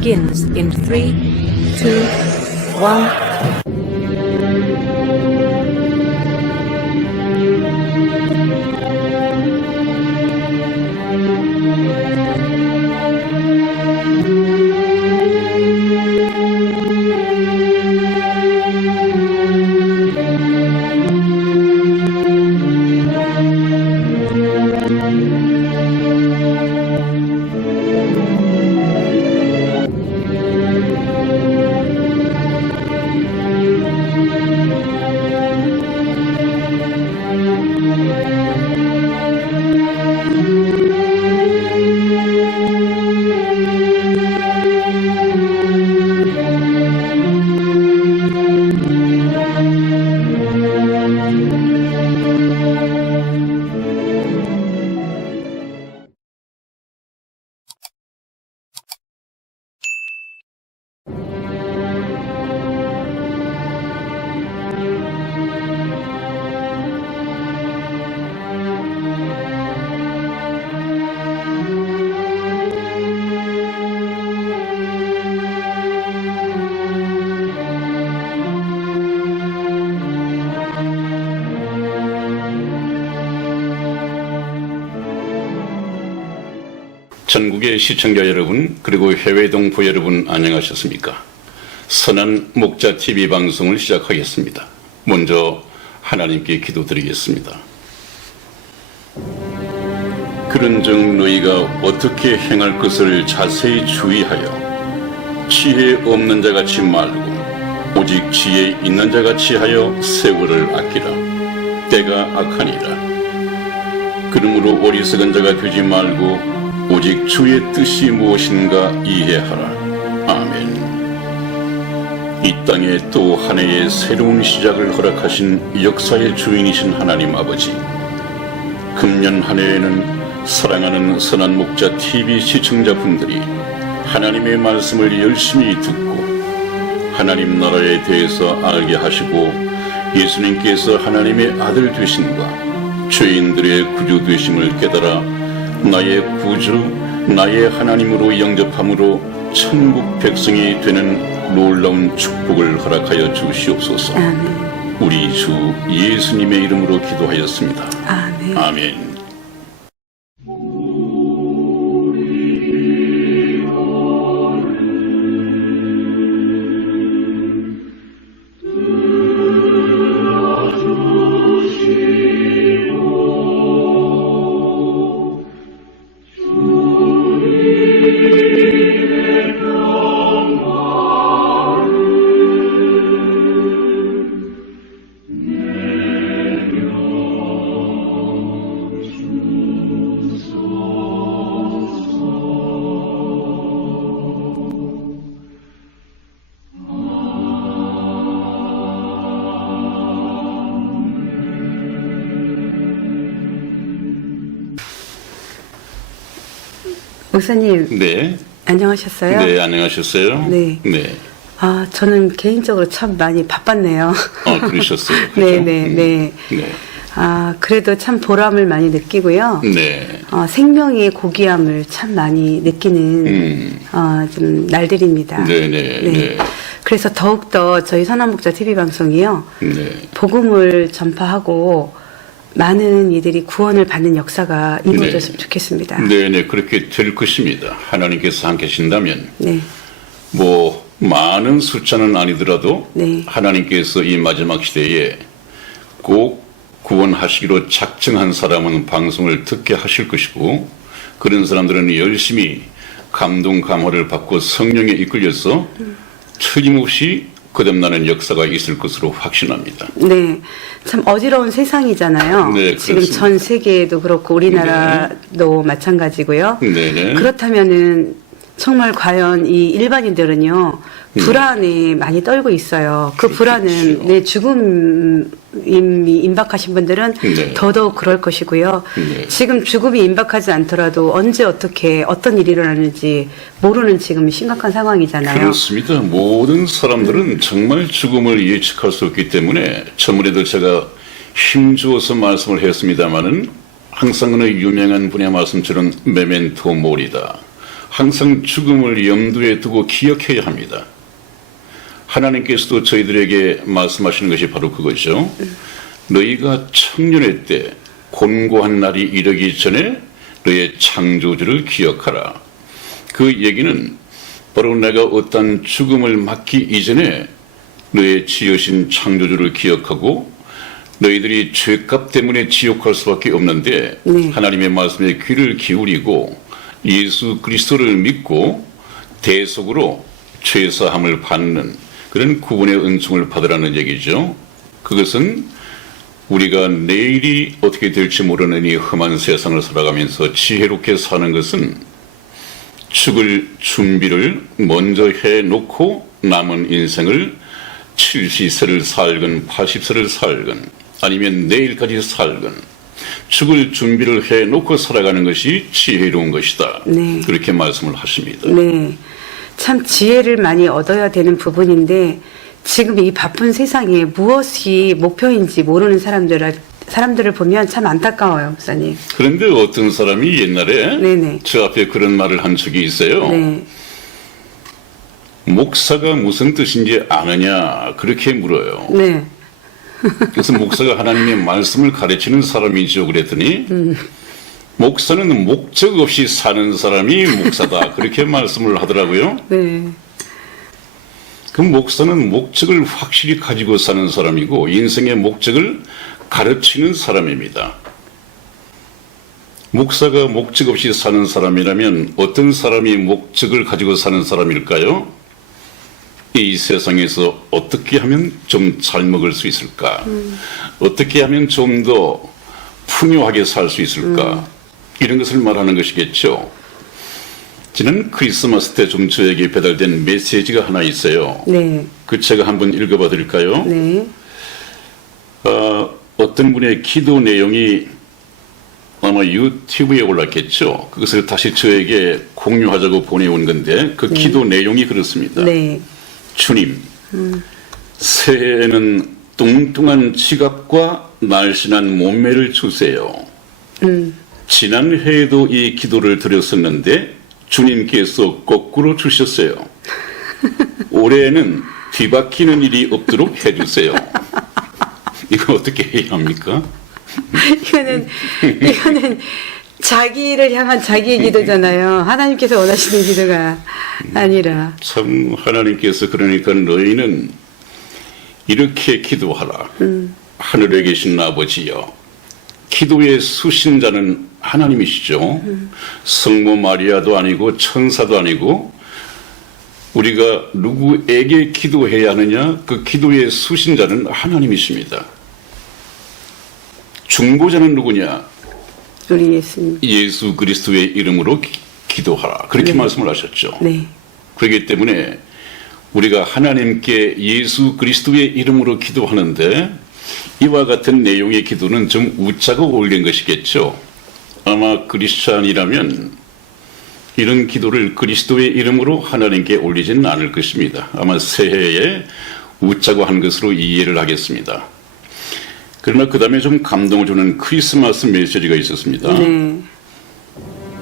begins in 3, 2, 1. 전국의 시청자 여러분, 그리고 해외 동포 여러분 안녕하셨습니까? 선한 목자 TV 방송을 시작하겠습니다. 먼저 하나님께 기도드리겠습니다. 그런즉 너희가 어떻게 행할 것을 자세히 주의하여 지혜 없는 자같이 말고 오직 지혜 있는 자같이 하여 세월을 아끼라. 때가 악하니라. 그러므로 어리석은 자가 되지 말고 오직 주의 뜻이 무엇인가 이해하라. 아멘. 이 땅에 또 한 해의 새로운 시작을 허락하신 역사의 주인이신 하나님 아버지, 금년 한 해에는 사랑하는 선한 목자 TV 시청자분들이 하나님의 말씀을 열심히 듣고 하나님 나라에 대해서 알게 하시고 예수님께서 하나님의 아들 되심과 죄인들의 구주 되심을 깨달아 나의 구주, 나의 하나님으로 영접함으로 천국 백성이 되는 놀라운 축복을 허락하여 주시옵소서. 아멘. 우리 주 예수님의 이름으로 기도하였습니다. 아멘. 아멘. 목사님, 네. 안녕하셨어요? 네, 안녕하셨어요? 네. 네. 아, 저는 개인적으로 참 많이 바빴네요. 그러셨어요. 그렇죠? 네, 네, 네. 네. 아, 그래도 참 보람을 많이 느끼고요. 네. 생명의 고귀함을 참 많이 느끼는 좀 날들입니다. 네, 네, 네. 그래서 더욱더 저희 선한목자 TV 방송이요. 네. 복음을 전파하고 많은 이들이 구원을 받는 역사가 이루어졌으면 네. 좋겠습니다. 네, 네, 그렇게 될 것입니다. 하나님께서 함께 하신다면, 네. 뭐 많은 숫자는 아니더라도 네. 하나님께서 이 마지막 시대에 꼭 구원하시기로 작정한 사람은 방송을 듣게 하실 것이고, 그런 사람들은 열심히 감동 감화를 받고 성령에 이끌려서 틀림없이 거듭나는 역사가 있을 것으로 확신합니다. 네, 참 어지러운 세상이잖아요. 네, 지금 그렇습니다. 전 세계도 그렇고 우리나라도 마찬가지고요. 네네. 그렇다면은 정말 과연 이 일반인들은요 불안에 많이 떨고 있어요. 그 불안은 내 죽음이 임박하신 분들은 네. 더더욱 그럴 것이고요. 네. 지금 죽음이 임박하지 않더라도 언제 어떻게 어떤 일이 일어나는지 모르는 지금 심각한 상황이잖아요. 그렇습니다. 모든 사람들은 정말 죽음을 예측할 수 없기 때문에 저번에도 제가 힘주어서 말씀을 했습니다마는 항상 그 유명한 분의 말씀처럼 메멘토 모리다. 항상 죽음을 염두에 두고 기억해야 합니다. 하나님께서도 저희들에게 말씀하시는 것이 바로 그거죠. 너희가 청년의 때 곤고한 날이 이르기 전에 너의 창조주를 기억하라. 그 얘기는 바로 내가 어떤 죽음을 맞기 이전에 너의 지으신 창조주를 기억하고 너희들이 죄값 때문에 지옥 갈 수밖에 없는데 네. 하나님의 말씀에 귀를 기울이고 예수 그리스도를 믿고 대속으로 죄사함을 받는 그런 구원의 은총을 받으라는 얘기죠. 그것은 우리가 내일이 어떻게 될지 모르는 이 험한 세상을 살아가면서 지혜롭게 사는 것은 죽을 준비를 먼저 해놓고 남은 인생을 70세를 살건 80세를 살건 아니면 내일까지 살건 죽을 준비를 해놓고 살아가는 것이 지혜로운 것이다. 네. 그렇게 말씀을 하십니다. 네. 참 지혜를 많이 얻어야 되는 부분인데 지금 이 바쁜 세상에 무엇이 목표인지 모르는 사람들을 보면 참 안타까워요, 목사님. 그런데 어떤 사람이 옛날에 네네. 저 앞에 그런 말을 한 적이 있어요. 네. 목사가 무슨 뜻인지 아느냐 그렇게 물어요. 네. 그래서 목사가 하나님의 말씀을 가르치는 사람이죠. 그랬더니 목사는 목적 없이 사는 사람이 목사다. 그렇게 말씀을 하더라고요. 네. 그 목사는 목적을 확실히 가지고 사는 사람이고 인생의 목적을 가르치는 사람입니다. 목사가 목적 없이 사는 사람이라면 어떤 사람이 목적을 가지고 사는 사람일까요? 이 세상에서 어떻게 하면 좀 잘 먹을 수 있을까? 어떻게 하면 좀 더 풍요하게 살 수 있을까? 이런 것을 말하는 것이겠죠. 지난 크리스마스 때 좀 저에게 배달된 메시지가 하나 있어요. 네. 그 제가 한번 읽어봐 드릴까요? 네. 어떤 분의 기도 내용이 아마 유튜브에 올랐겠죠. 그것을 다시 저에게 공유하자고 보내온 건데 그 기도 내용이 그렇습니다. 네. 주님, 새해에는 뚱뚱한 지갑과 날씬한 몸매를 주세요. 지난 해에도 이 기도를 드렸었는데 주님께서 거꾸로 주셨어요. 올해에는 뒤바뀌는 일이 없도록 해주세요. 이거 어떻게 해야 합니까? 이거는 자기를 향한 자기의 기도잖아요. 하나님께서 원하시는 기도가 아니라. 참 하나님께서 그러니까 너희는 이렇게 기도하라. 하늘에 계신 아버지여, 기도의 수신자는 하나님이시죠. 성모 마리아도 아니고 천사도 아니고 우리가 누구에게 기도해야 하느냐? 그 기도의 수신자는 하나님이십니다. 중보자는 누구냐? 우리 예수님. 예수 그리스도의 이름으로 기도하라. 그렇게 네. 말씀을 하셨죠. 네. 그렇기 때문에 우리가 하나님께 예수 그리스도의 이름으로 기도하는데 이와 같은 내용의 기도는 좀 웃자고 올린 것이겠죠. 아마 크리스찬이라면 이런 기도를 그리스도의 이름으로 하나님께 올리지는 않을 것입니다. 아마 새해에 웃자고 한 것으로 이해를 하겠습니다. 그러나 그 다음에 좀 감동을 주는 크리스마스 메시지가 있었습니다. 네.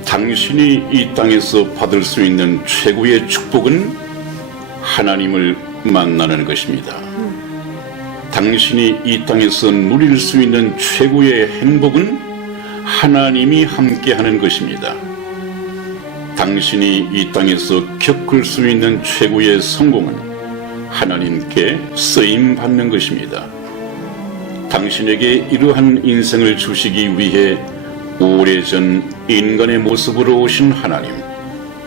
당신이 이 땅에서 받을 수 있는 최고의 축복은 하나님을 만나는 것입니다. 당신이 이 땅에서 누릴 수 있는 최고의 행복은 하나님이 함께하는 것입니다. 당신이 이 땅에서 겪을 수 있는 최고의 성공은 하나님께 쓰임받는 것입니다. 당신에게 이러한 인생을 주시기 위해 오래전 인간의 모습으로 오신 하나님,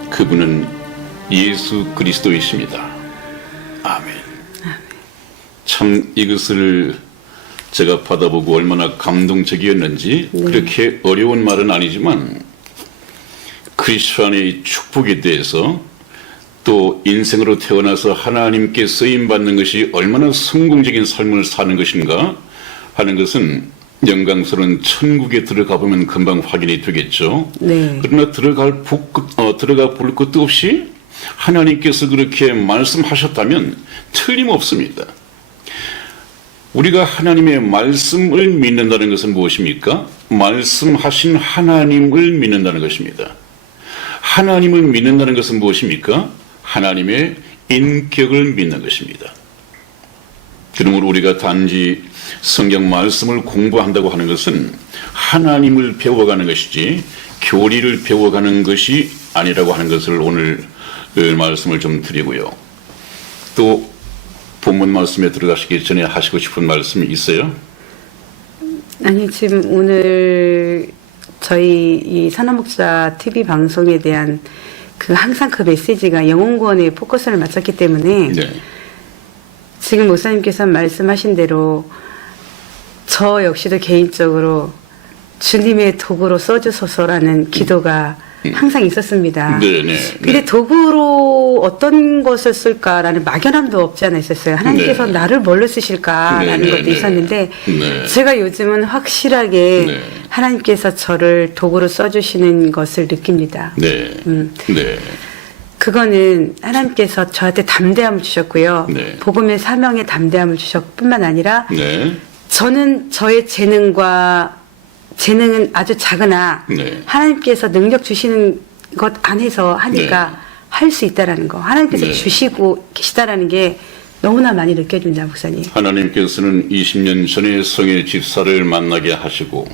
그분은 예수 그리스도이십니다. 아멘. 참 이것을 제가 받아보고 얼마나 감동적이었는지 그렇게 어려운 말은 아니지만 크리스천의 축복에 대해서 또 인생으로 태어나서 하나님께 쓰임받는 것이 얼마나 성공적인 삶을 사는 것인가 하는 것은 영광스러운 천국에 들어가 보면 금방 확인이 되겠죠. 네. 그러나 들어가 볼 것도 없이 하나님께서 그렇게 말씀하셨다면 틀림없습니다. 우리가 하나님의 말씀을 믿는다는 것은 무엇입니까? 말씀하신 하나님을 믿는다는 것입니다. 하나님을 믿는다는 것은 무엇입니까? 하나님의 인격을 믿는 것입니다. 그러므로 우리가 단지 성경 말씀을 공부한다고 하는 것은 하나님을 배워가는 것이지 교리를 배워가는 것이 아니라고 하는 것을 오늘 말씀을 좀 드리고요. 또 본문 말씀에 들어가시기 전에 하시고 싶은 말씀이 있어요? 아니, 지금 오늘 저희 이 선한목사 TV 방송에 대한 항상 그 메시지가 영혼구원에 포커스를 맞췄기 때문에 네. 지금 목사님께서 말씀하신 대로 저 역시도 개인적으로 주님의 도구로 써주소서라는 기도가 항상 있었습니다. 근데 도구로 어떤 것을 쓸까라는 막연함도 없지 않아 있었어요. 하나님께서 나를 뭘로 쓰실까라는 것도 있었는데 제가 요즘은 확실하게 하나님께서 저를 도구로 써주시는 것을 느낍니다. 그거는 하나님께서 저한테 담대함을 주셨고요. 복음의 사명에 담대함을 주셨을 뿐만 아니라 저는 저의 재능은 아주 작으나 하나님께서 능력 주시는 것 안에서 하니까 할 수 있다라는 거, 하나님께서 주시고 계시다라는 게 너무나 많이 느껴진다, 목사님. 하나님께서는 20년 전에 성의 집사를 만나게 하시고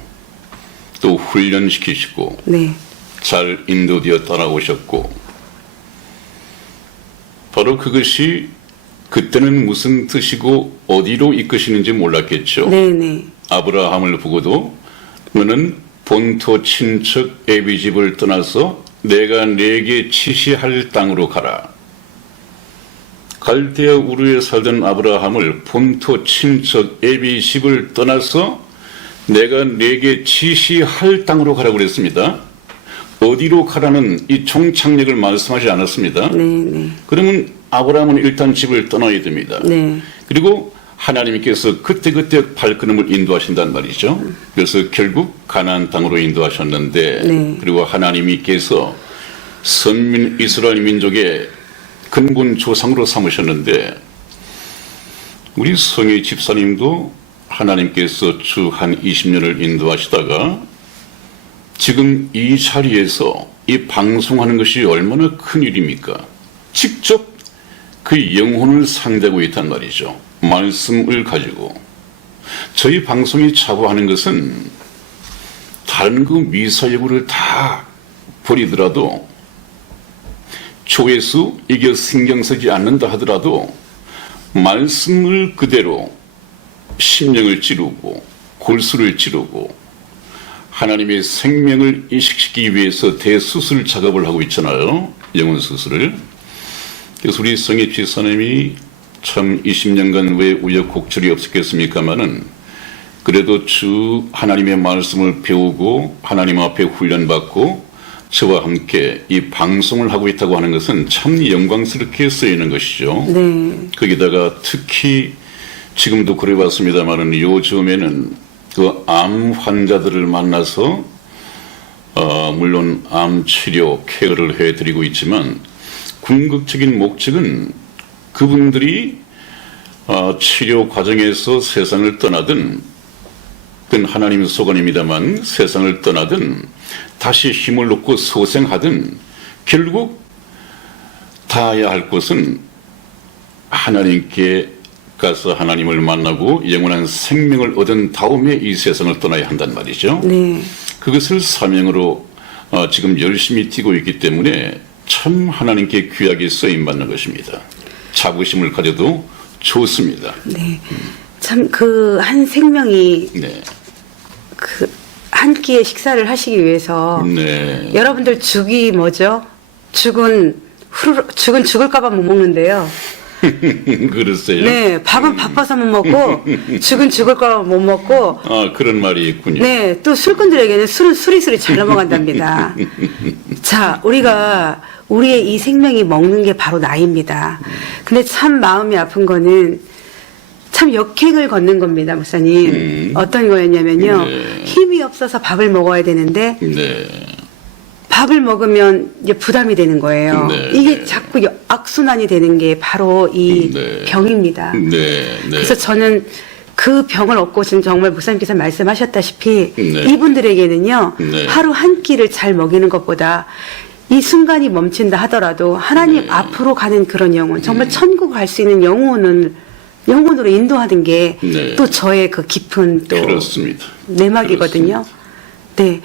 또 훈련시키시고 잘 인도되어 따라오셨고 바로 그것이 그때는 무슨 뜻이고 어디로 이끄시는지 몰랐겠죠. 아브라함을 보고도 너는 본토 친척 애비 집을 떠나서 내가 네게 지시할 땅으로 가라. 갈대아 우르에 살던 아브라함을 본토 친척 애비 집을 떠나서 내가 네게 지시할 땅으로 가라고 그랬습니다. 어디로 가라는 이 종착역을 말씀하지 않았습니다. 그러면 아브라함은 일단 집을 떠나야 됩니다. 그리고 하나님께서 그때그때 발걸음을 인도하신단 말이죠. 그래서 결국 가나안 땅으로 인도하셨는데 그리고 하나님께서 선민 이스라엘 민족의 근본 조상으로 삼으셨는데 우리 성의 집사님도 하나님께서 주 한 20년을 인도하시다가 지금 이 자리에서 이 방송하는 것이 얼마나 큰 일입니까? 직접 그 영혼을 상대하고 있단 말이죠. 말씀을 가지고 저희 방송이 자부하는 것은 다른 그 미사여구를 다 버리더라도 조회수 이게 신경 쓰지 않는다 하더라도 말씀을 그대로 심령을 찌르고 골수를 찌르고 하나님의 생명을 이식시키기 위해서 대수술 작업을 하고 있잖아요. 영혼 수술을. 그래서 우리 성의 집사님이 참 20년간 왜 우여곡절이 없었겠습니까마는 그래도 주 하나님의 말씀을 배우고 하나님 앞에 훈련받고 저와 함께 이 방송을 하고 있다고 하는 것은 참 영광스럽게 쓰이는 것이죠. 거기다가 특히 지금도 그래봤습니다마는 요즘에는 그 암 환자들을 만나서 물론 암 치료 케어를 해드리고 있지만 궁극적인 목적은 그분들이 치료 과정에서 세상을 떠나든 그건 하나님의 소관입니다만 세상을 떠나든 다시 힘을 얻고 소생하든 결국 닿아야 할 곳은 하나님께 가서 하나님을 만나고 영원한 생명을 얻은 다음에 이 세상을 떠나야 한단 말이죠. 그것을 사명으로 지금 열심히 뛰고 있기 때문에 참 하나님께 귀하게 쓰임받는 것입니다. 자부심을 가져도 좋습니다. 참 그 한 생명이 그 한 끼의 식사를 하시기 위해서 여러분들 죽이 뭐죠? 죽은 죽을까봐 못 먹는데요. 그랬어요. 밥은 바빠서 못 먹고 죽은 죽을까봐 못 먹고. 그런 말이 있군요. 또 술꾼들에게는 술은 수리수리 잘 넘어간답니다. 자, 우리의 이 생명이 먹는 게 바로 나입니다. 근데 참 마음이 아픈 거는 참 역행을 걷는 겁니다, 목사님. 어떤 거였냐면요. 힘이 없어서 밥을 먹어야 되는데 밥을 먹으면 이제 부담이 되는 거예요. 이게 자꾸 악순환이 되는 게 바로 이 병입니다. 그래서 저는 그 병을 얻고 지금 정말 목사님께서 말씀하셨다시피 이분들에게는요. 하루 한 끼를 잘 먹이는 것보다 이 순간이 멈춘다 하더라도 하나님 앞으로 가는 그런 영혼, 정말 천국 갈 수 있는 영혼으로 인도하는 게 또 저의 그 깊은 또 그렇습니다. 내막이거든요. 네.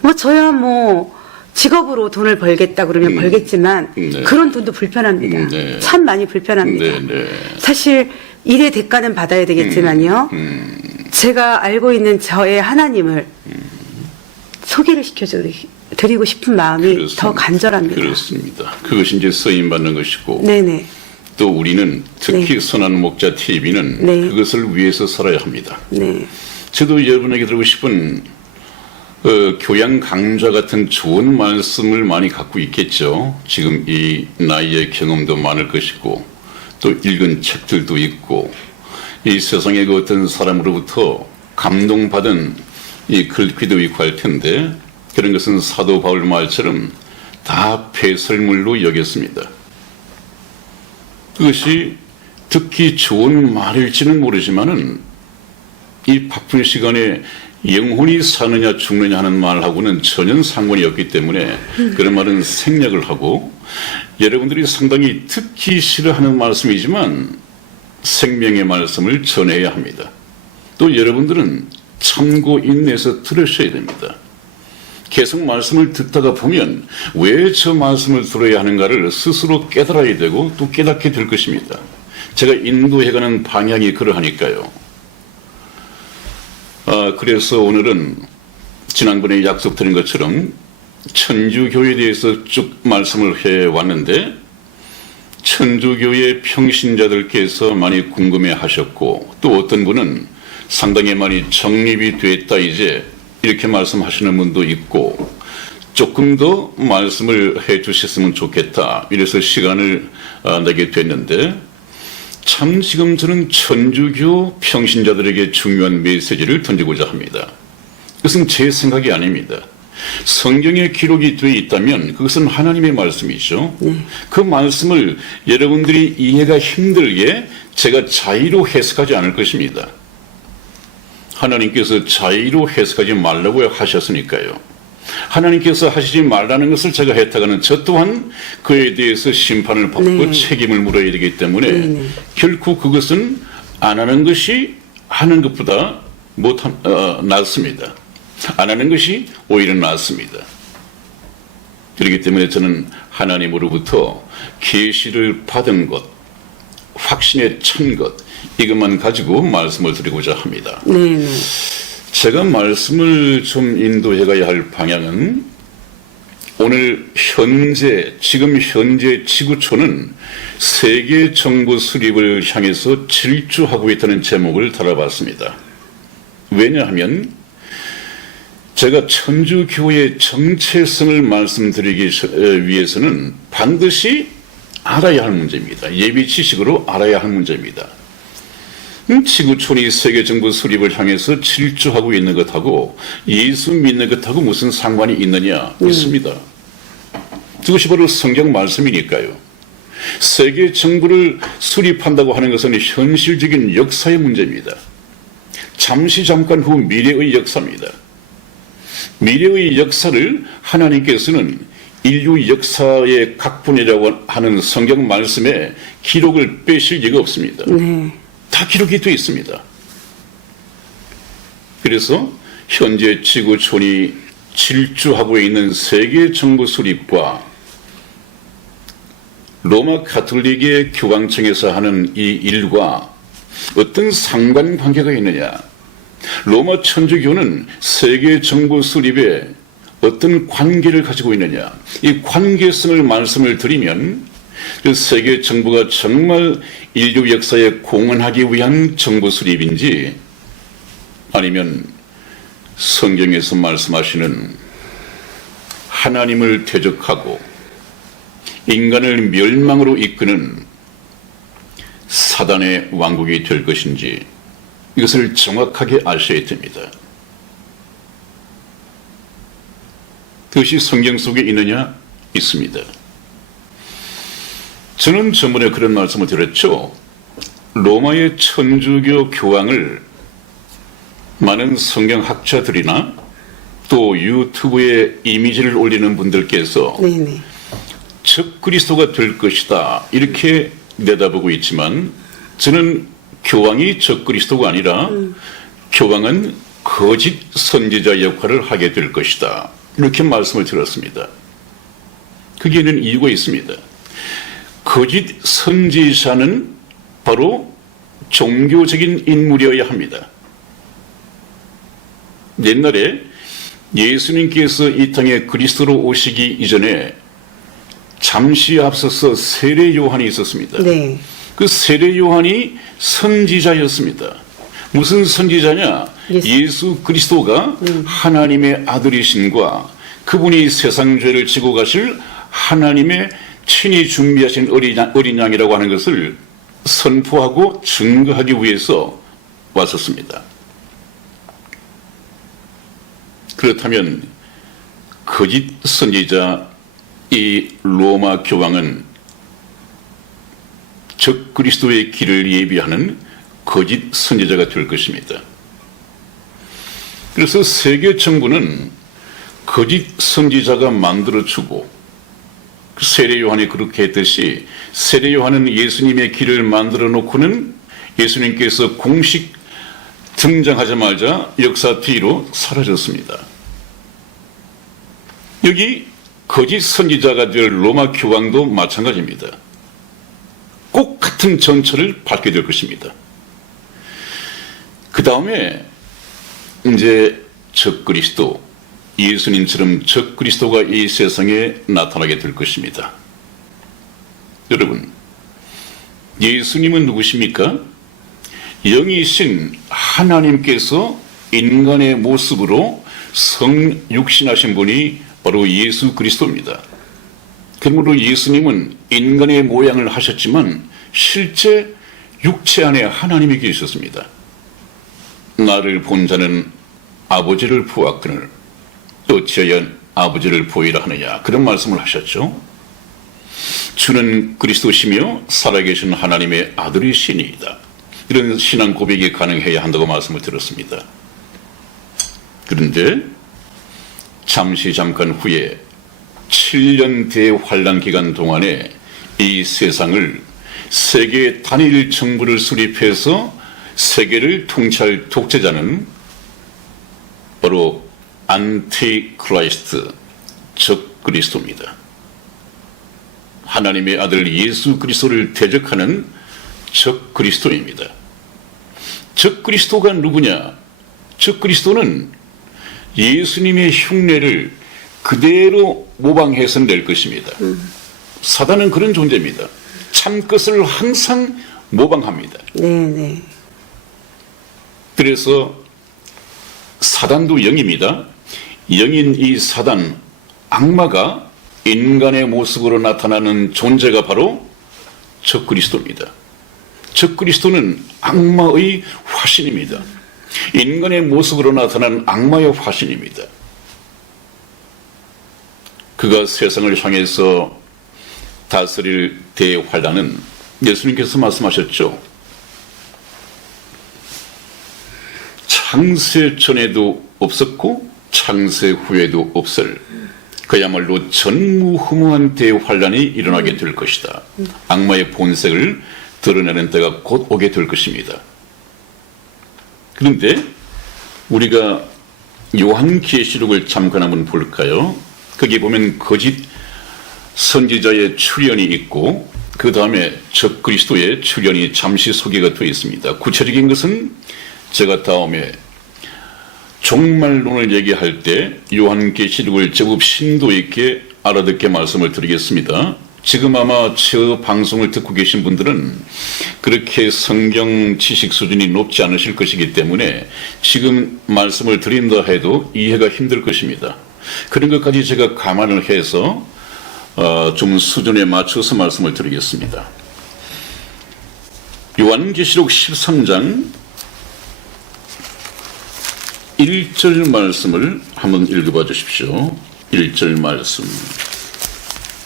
뭐 저야 뭐 직업으로 돈을 벌겠다 그러면 벌겠지만 그런 돈도 불편합니다. 참 많이 불편합니다. 사실 일의 대가는 받아야 되겠지만요. 제가 알고 있는 저의 하나님을 소개를 시켜드리고 싶은 마음이 그렇습니다. 더 간절합니다. 그렇습니다. 그것이 이제 쓰임 받는 것이고 네네. 또 우리는 특히 선한 목자 TV는 네. 그것을 위해서 살아야 합니다. 네. 저도 여러분에게 드리고 싶은 교양 강좌 같은 좋은 말씀을 많이 갖고 있겠죠. 지금 이 나이의 경험도 많을 것이고 또 읽은 책들도 있고 이 세상의 그 어떤 사람으로부터 감동받은 이 글귀도 있고 할 텐데 그런 것은 사도 바울 말처럼 다 폐설물로 여겼습니다. 그것이 듣기 좋은 말일지는 모르지만은 이 바쁜 시간에 영혼이 사느냐 죽느냐 하는 말하고는 전혀 상관이 없기 때문에 그런 말은 생략을 하고 여러분들이 상당히 듣기 싫어하는 말씀이지만 생명의 말씀을 전해야 합니다. 또 여러분들은 참고 인내해서 들으셔야 됩니다. 계속 말씀을 듣다가 보면 왜 저 말씀을 들어야 하는가를 스스로 깨달아야 되고 또 깨닫게 될 것입니다. 제가 인도해가는 방향이 그러하니까요. 그래서 오늘은 지난번에 약속드린 것처럼 천주교에 대해서 쭉 말씀을 해왔는데 천주교의 평신자들께서 많이 궁금해 하셨고 또 어떤 분은 상당히 많이 정립이 됐다 이제 이렇게 말씀하시는 분도 있고 조금 더 말씀을 해 주셨으면 좋겠다 이래서 시간을 내게 됐는데 참 지금 저는 천주교 평신자들에게 중요한 메시지를 던지고자 합니다. 그것은 제 생각이 아닙니다. 성경에 기록이 되어 있다면 그것은 하나님의 말씀이죠. 그 말씀을 여러분들이 이해가 힘들게 제가 자의로 해석하지 않을 것입니다. 하나님께서 자의로 해석하지 말라고 하셨으니까요. 하나님께서 하시지 말라는 것을 제가 해탁하는 저 또한 그에 대해서 심판을 받고 책임을 물어야 되기 때문에 결코 그것은 안 하는 것이 하는 것보다 낫습니다. 안 하는 것이 오히려 낫습니다. 그렇기 때문에 저는 하나님으로부터 계시를 받은 것, 확신에 찬 것, 이것만 가지고 말씀을 드리고자 합니다. 네. 제가 말씀을 좀 인도해 가야 할 방향은 오늘 지금 현재 지구촌은 세계 정부 수립을 향해서 질주하고 있다는 제목을 달아봤습니다. 왜냐하면 제가 천주교의 정체성을 말씀드리기 위해서는 반드시 알아야 할 문제입니다. 예비 지식으로 알아야 할 문제입니다. 지구촌이 세계정부 수립을 향해서 질주하고 있는 것하고 예수 믿는 것하고 무슨 상관이 있느냐 있습니다. 그것이 바로 성경 말씀이니까요. 세계정부를 수립한다고 하는 것은 현실적인 역사의 문제입니다. 잠깐 후 미래의 역사입니다. 미래의 역사를 하나님께서는 인류 역사의 각본이라고 하는 성경 말씀에 기록을 빼실 리가 없습니다. 다 기록이 되어 있습니다. 그래서 현재 지구촌이 질주하고 있는 세계 정부 수립과 로마 가톨릭의 교황청에서 하는 이 일과 어떤 상관관계가 있느냐? 로마 천주교는 세계 정부 수립에 어떤 관계를 가지고 있느냐? 이 관계성을 말씀을 드리면 그 세계 정부가 정말 인류 역사에 공헌하기 위한 정부 수립인지 아니면 성경에서 말씀하시는 하나님을 대적하고 인간을 멸망으로 이끄는 사단의 왕국이 될 것인지 이것을 정확하게 아셔야 됩니다. 그것이 성경 속에 있느냐? 있습니다. 저는 전번에 그런 말씀을 드렸죠. 로마의 천주교 교황을 많은 성경학자들이나 또 유튜브에 이미지를 올리는 분들께서 네네. 적 그리스도가 될 것이다 이렇게 내다보고 있지만 저는 교황이 적 그리스도가 아니라 교황은 거짓 선지자 역할을 하게 될 것이다 이렇게 말씀을 드렸습니다. 거기에는 이유가 있습니다. 거짓 선지자는 바로 종교적인 인물이어야 합니다. 옛날에 예수님께서 이 땅에 그리스도로 오시기 이전에 잠시 앞서서 세례 요한이 있었습니다. 네. 그 세례 요한이 선지자였습니다. 무슨 선지자냐? 예수 그리스도가 하나님의 아들이신과 그분이 세상 죄를 지고 가실 하나님의 친히 준비하신 어린 양이라고 하는 것을 선포하고 증거하기 위해서 왔었습니다. 그렇다면 거짓 선지자 이 로마 교황은 적 그리스도의 길을 예비하는 거짓 선지자가 될 것입니다. 그래서 세계 정부는 거짓 선지자가 만들어주고 세례 요한이 그렇게 했듯이 세례 요한은 예수님의 길을 만들어 놓고는 예수님께서 공식 등장하자마자 역사 뒤로 사라졌습니다. 여기 거짓 선지자가 될 로마 교황도 마찬가지입니다. 꼭 같은 전철을 밟게 될 것입니다. 그 다음에 이제 적 그리스도, 예수님처럼 적 그리스도가 이 세상에 나타나게 될 것입니다. 여러분, 예수님은 누구십니까? 영이신 하나님께서 인간의 모습으로 성육신하신 분이 바로 예수 그리스도입니다. 그러므로 예수님은 인간의 모양을 하셨지만 실제 육체 안에 하나님이 계셨습니다. 나를 본 자는 아버지를 보았거늘 어찌하여 아버지를 보이라 하느냐, 그런 말씀을 하셨죠. 주는 그리스도시며 살아계신 하나님의 아들이시니이다. 이런 신앙 고백이 가능해야 한다고 말씀을 드렸습니다. 그런데 잠깐 후에 7년 대환란 기간 동안에 이 세상을 세계 단일 정부를 수립해서 세계를 통치할 독재자는 바로 안티크라이스트, 적 그리스도입니다. 하나님의 아들 예수 그리스도를 대적하는 적 그리스도입니다. 적 그리스도가 누구냐? 적 그리스도는 예수님의 흉내를 그대로 모방해서 낼 것입니다. 사단은 그런 존재입니다. 참것을 항상 모방합니다. 네네. 그래서 사단도 영입니다. 영인 이 사단, 악마가 인간의 모습으로 나타나는 존재가 바로 적 그리스도입니다. 적 그리스도는 악마의 화신입니다. 인간의 모습으로 나타난 악마의 화신입니다. 그가 세상을 향해서 다스릴 대환란은 예수님께서 말씀하셨죠. 창세 전에도 없었고 창세 후에도 없을 그야말로 전무후무한 대환란이 일어나게 될 것이다. 악마의 본색을 드러내는 때가 곧 오게 될 것입니다. 그런데 우리가 요한계시록을 잠깐 한번 볼까요? 거기 보면 거짓 선지자의 출현이 있고 그 다음에 적 그리스도의 출현이 잠시 소개가 되어 있습니다. 구체적인 것은 제가 다음에 종말론을 얘기할 때 요한계시록을 제법 심도 있게 알아듣게 말씀을 드리겠습니다. 지금 아마 저 방송을 듣고 계신 분들은 그렇게 성경 지식 수준이 높지 않으실 것이기 때문에 지금 말씀을 드린다 해도 이해가 힘들 것입니다. 그런 것까지 제가 감안을 해서 좀 수준에 맞춰서 말씀을 드리겠습니다. 요한계시록 13장 1절 말씀을 한번 읽어봐 주십시오. 1절 말씀.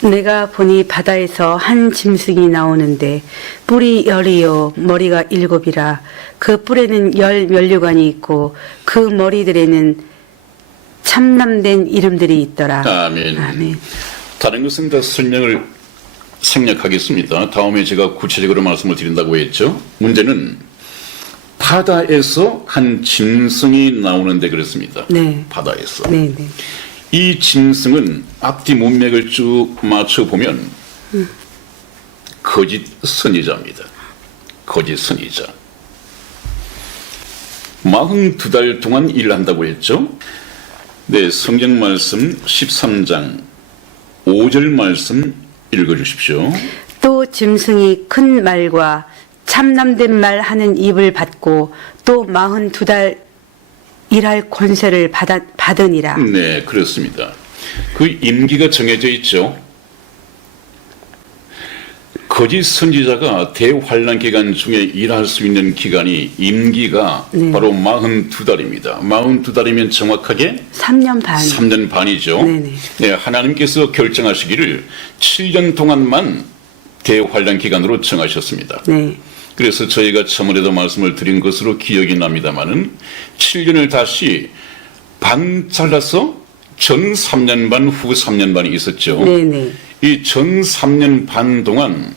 내가 보니 바다에서 한 짐승이 나오는데 뿔이 10이요 머리가 7이라 그 뿔에는 10 면류관이 있고 그 머리들에는 참남된 이름들이 있더라. 아멘. 아멘. 다른 것은 다 설명을 생략하겠습니다. 다음에 제가 구체적으로 말씀을 드린다고 했죠. 문제는 바다에서 한 짐승이 나오는데 그렇습니다. 네. 바다에서. 네, 네. 이 짐승은 앞뒤 문맥을 쭉 맞춰보면 거짓 선지자입니다. 거짓 선지자. 42달 동안 일한다고 했죠. 네, 성경 말씀 13장 5절 말씀 읽어주십시오. 또 짐승이 큰 말과 참남된 말 하는 입을 받고 또 42달 일할 권세를 받으니라. 네, 그렇습니다. 그 임기가 정해져 있죠. 거짓 선지자가 대환란 기간 중에 일할 수 있는 기간이 임기가 네. 바로 42달입니다. 42달이면 정확하게 3년 반. 3년 반이죠. 네네. 네, 하나님께서 결정하시기를 7년 동안만 대환란 기간으로 정하셨습니다. 네. 그래서 저희가 저번에도 말씀을 드린 것으로 기억이 납니다마는 7년을 다시 반 잘라서 전 3년 반, 후 3년 반이 있었죠. 네네. 이 전 3년 반 동안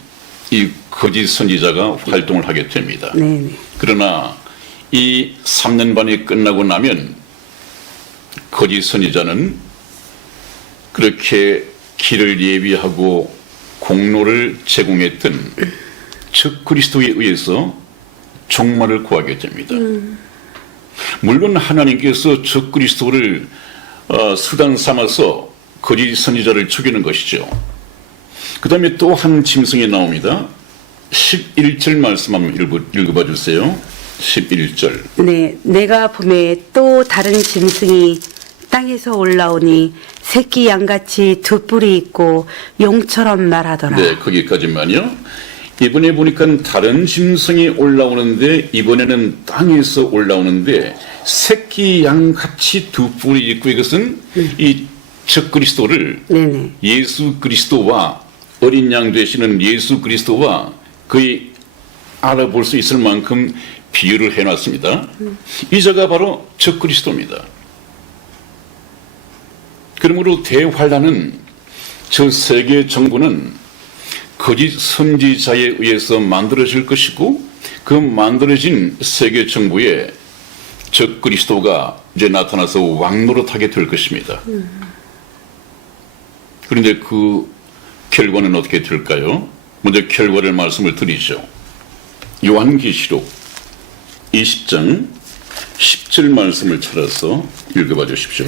이 거짓 선지자가 활동을 하게 됩니다. 네네. 그러나 이 3년 반이 끝나고 나면 거짓 선지자는 그렇게 길을 예비하고 공로를 제공했던 즉 그리스도에 의해서 종말을 구하게 됩니다. 물론 하나님께서 즉 그리스도를 수단 삼아서 거짓 선지자를 죽이는 것이죠. 그 다음에 또 한 짐승이 나옵니다. 11절 말씀 한번 읽어봐 주세요. 11절. 네, 내가 봄에 또 다른 짐승이 땅에서 올라오니 새끼 양같이 두 뿔이 있고 용처럼 말하더라. 네, 거기까지만요. 이번에 보니까 다른 짐승이 올라오는데 이번에는 땅에서 올라오는데 새끼 양같이 두 뿔이 있고 이것은 이 적 그리스도를 네네. 예수 그리스도와 어린 양 되시는 예수 그리스도와 거의 알아볼 수 있을 만큼 비유를 해놨습니다. 이 자가 바로 적 그리스도입니다. 그러므로 대환란은 저 세계 정부는 거짓 선지자에 의해서 만들어질 것이고 그 만들어진 세계 정부에 적 그리스도가 이제 나타나서 왕노릇하게 될 것입니다. 그런데 그 결과는 어떻게 될까요? 먼저 결과를 말씀을 드리죠. 요한계시록 20장 10절 말씀을 찾아서 읽어봐 주십시오.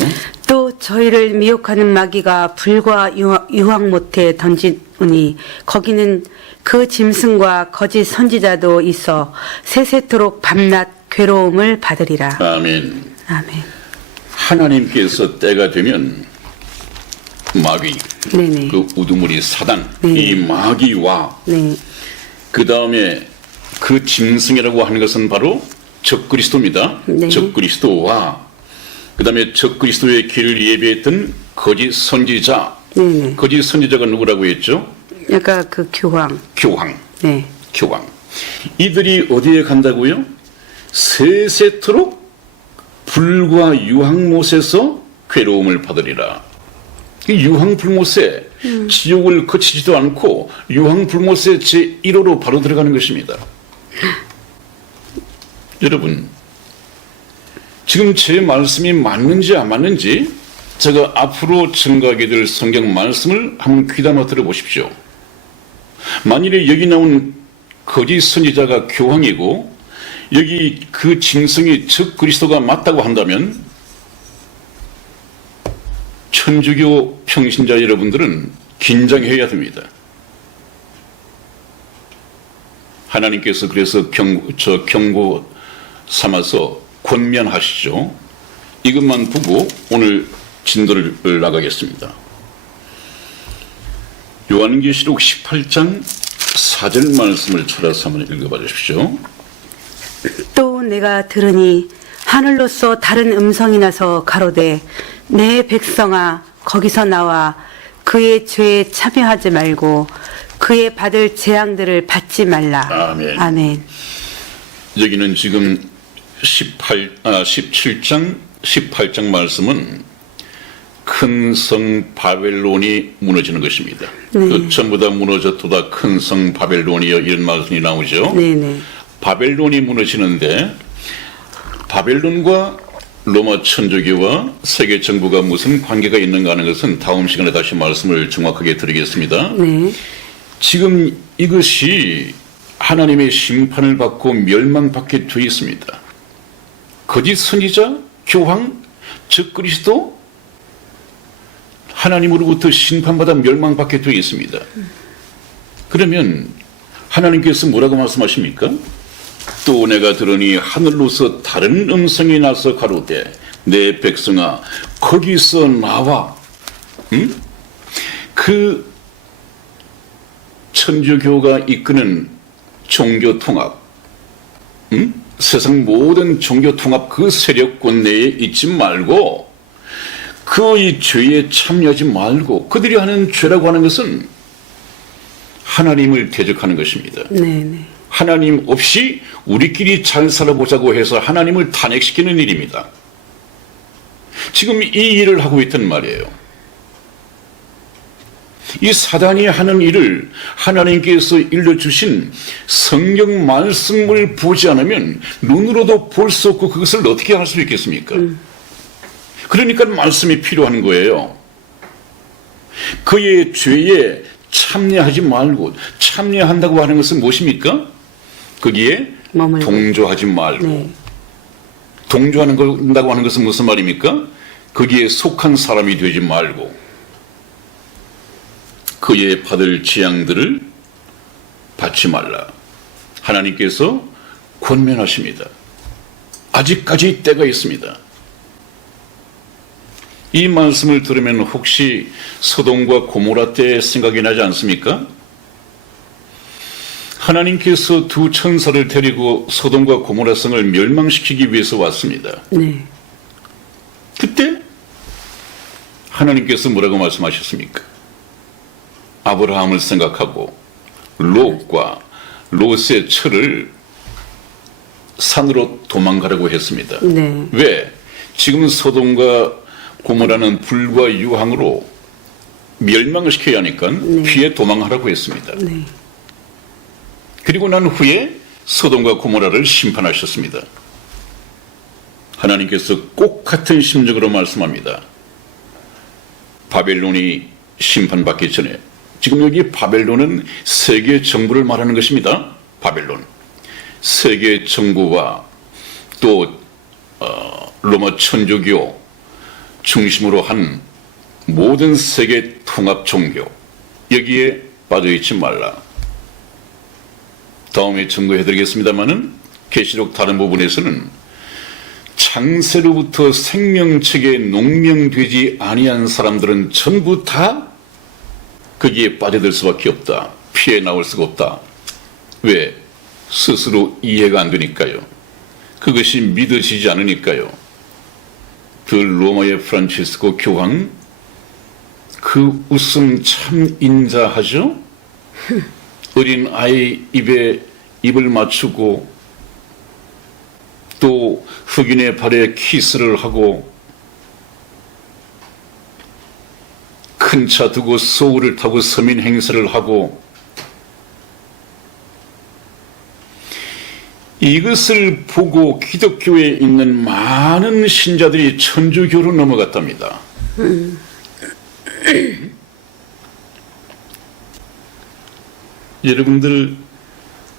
또 저희를 미혹하는 마귀가 불과 유황 못에 던지니 거기는 그 짐승과 거짓 선지자도 있어 세세토록 밤낮 괴로움을 받으리라. 아멘. 아멘. 하나님께서 때가 되면 마귀, 네네. 그 우두머리 사단, 네. 이 마귀와 네. 그 다음에 그 짐승이라고 하는 것은 바로 적 그리스도입니다. 네. 적 그리스도와 그 다음에 적 그리스도의 길을 예비했던 거짓 선지자. 네네. 거짓 선지자가 누구라고 했죠? 약간 그 교황. 교황. 네. 교황. 이들이 어디에 간다고요? 세세토록 불과 유황못에서 괴로움을 받으리라. 유황불못에 지옥을 거치지도 않고 유황불못에 제1호로 바로 들어가는 것입니다. 여러분, 지금 제 말씀이 맞는지 안 맞는지 제가 앞으로 증거하게 될 성경 말씀을 한번 귀담아 들어보십시오. 만일에 여기 나온 거짓 선지자가 교황이고 여기 그 짐승이 즉 그리스도가 맞다고 한다면 천주교 평신자 여러분들은 긴장해야 됩니다. 하나님께서 그래서 경고 삼아서 권면하시죠. 이것만 보고 오늘 진도를 나가겠습니다. 요한계시록 18장 4절 말씀을 찾아서 한번 읽어봐 주십시오. 또 내가 들으니 하늘로서 다른 음성이 나서 가로되 내 백성아 거기서 나와 그의 죄에 참여하지 말고 그의 받을 재앙들을 받지 말라. 아멘. 아멘. 여기는 지금 17장 18장 말씀은 큰 성 바벨론이 무너지는 것입니다. 네. 그 전부 다 무너졌도다 큰 성 바벨론이여 이런 말씀이 나오죠. 네네. 바벨론이 무너지는데 바벨론과 로마 천주교와 세계 정부가 무슨 관계가 있는가 하는 것은 다음 시간에 다시 말씀을 정확하게 드리겠습니다. 네. 지금 이것이 하나님의 심판을 받고 멸망받게 되어 있습니다. 거짓 선지자, 교황, 즉 그리스도 하나님으로부터 심판받아 멸망받게 되어 있습니다. 그러면 하나님께서 뭐라고 말씀하십니까? 또 내가 들으니 하늘로서 다른 음성이 나서 가로되 내 백성아 거기서 나와. 그 천주교가 이끄는 종교 통합, 세상 모든 종교 통합 그 세력권 내에 있지 말고 그 이 죄에 참여하지 말고 그들이 하는 죄라고 하는 것은 하나님을 대적하는 것입니다. 네네. 하나님 없이 우리끼리 잘 살아보자고 해서 하나님을 탄핵시키는 일입니다. 지금 이 일을 하고 있단 말이에요. 이 사단이 하는 일을 하나님께서 일러주신 성경 말씀을 보지 않으면 눈으로도 볼 수 없고 그것을 어떻게 할 수 있겠습니까? 그러니까 말씀이 필요한 거예요. 그의 죄에 참여하지 말고, 참여한다고 하는 것은 무엇입니까? 거기에 동조하지 말고. 네. 동조한다고 하는 것은 무슨 말입니까? 거기에 속한 사람이 되지 말고 그의 받을 재앙들을 받지 말라. 하나님께서 권면하십니다. 아직까지 때가 있습니다. 이 말씀을 들으면 혹시 소돔과 고모라 때 생각이 나지 않습니까? 하나님께서 두 천사를 데리고 소돔과 고모라 성을 멸망시키기 위해서 왔습니다. 네. 그때 하나님께서 뭐라고 말씀하셨습니까? 아브라함을 생각하고 롯과 롯의 처를 산으로 도망가라고 했습니다. 네. 왜? 지금 소돔과 고모라는 불과 유황으로 멸망을 시켜야 하니까 피해 도망하라고 했습니다. 네. 그리고 난 후에 소돔과 고모라를 심판하셨습니다. 하나님께서 꼭 같은 심정으로 말씀합니다. 바벨론이 심판받기 전에, 지금 여기 바벨론은 세계 정부를 말하는 것입니다. 바벨론. 세계 정부와 또 로마 천주교 중심으로 한 모든 세계 통합 종교, 여기에 빠져있지 말라. 다음에 증거해드리겠습니다마는 계시록 다른 부분에서는 창세로부터 생명책에 농명되지 아니한 사람들은 전부 다 거기에 빠져들 수밖에 없다. 피해 나올 수가 없다. 왜? 스스로 이해가 안 되니까요. 그것이 믿어지지 않으니까요. 그 로마의 프란치스코 교황, 그 웃음 참 인자하죠? 어린 아이 입에 입을 맞추고 또 흑인의 발에 키스를 하고 큰 차 두고 소울을 타고 서민 행세를 하고 이것을 보고 기독교에 있는 많은 신자들이 천주교로 넘어갔답니다. 여러분들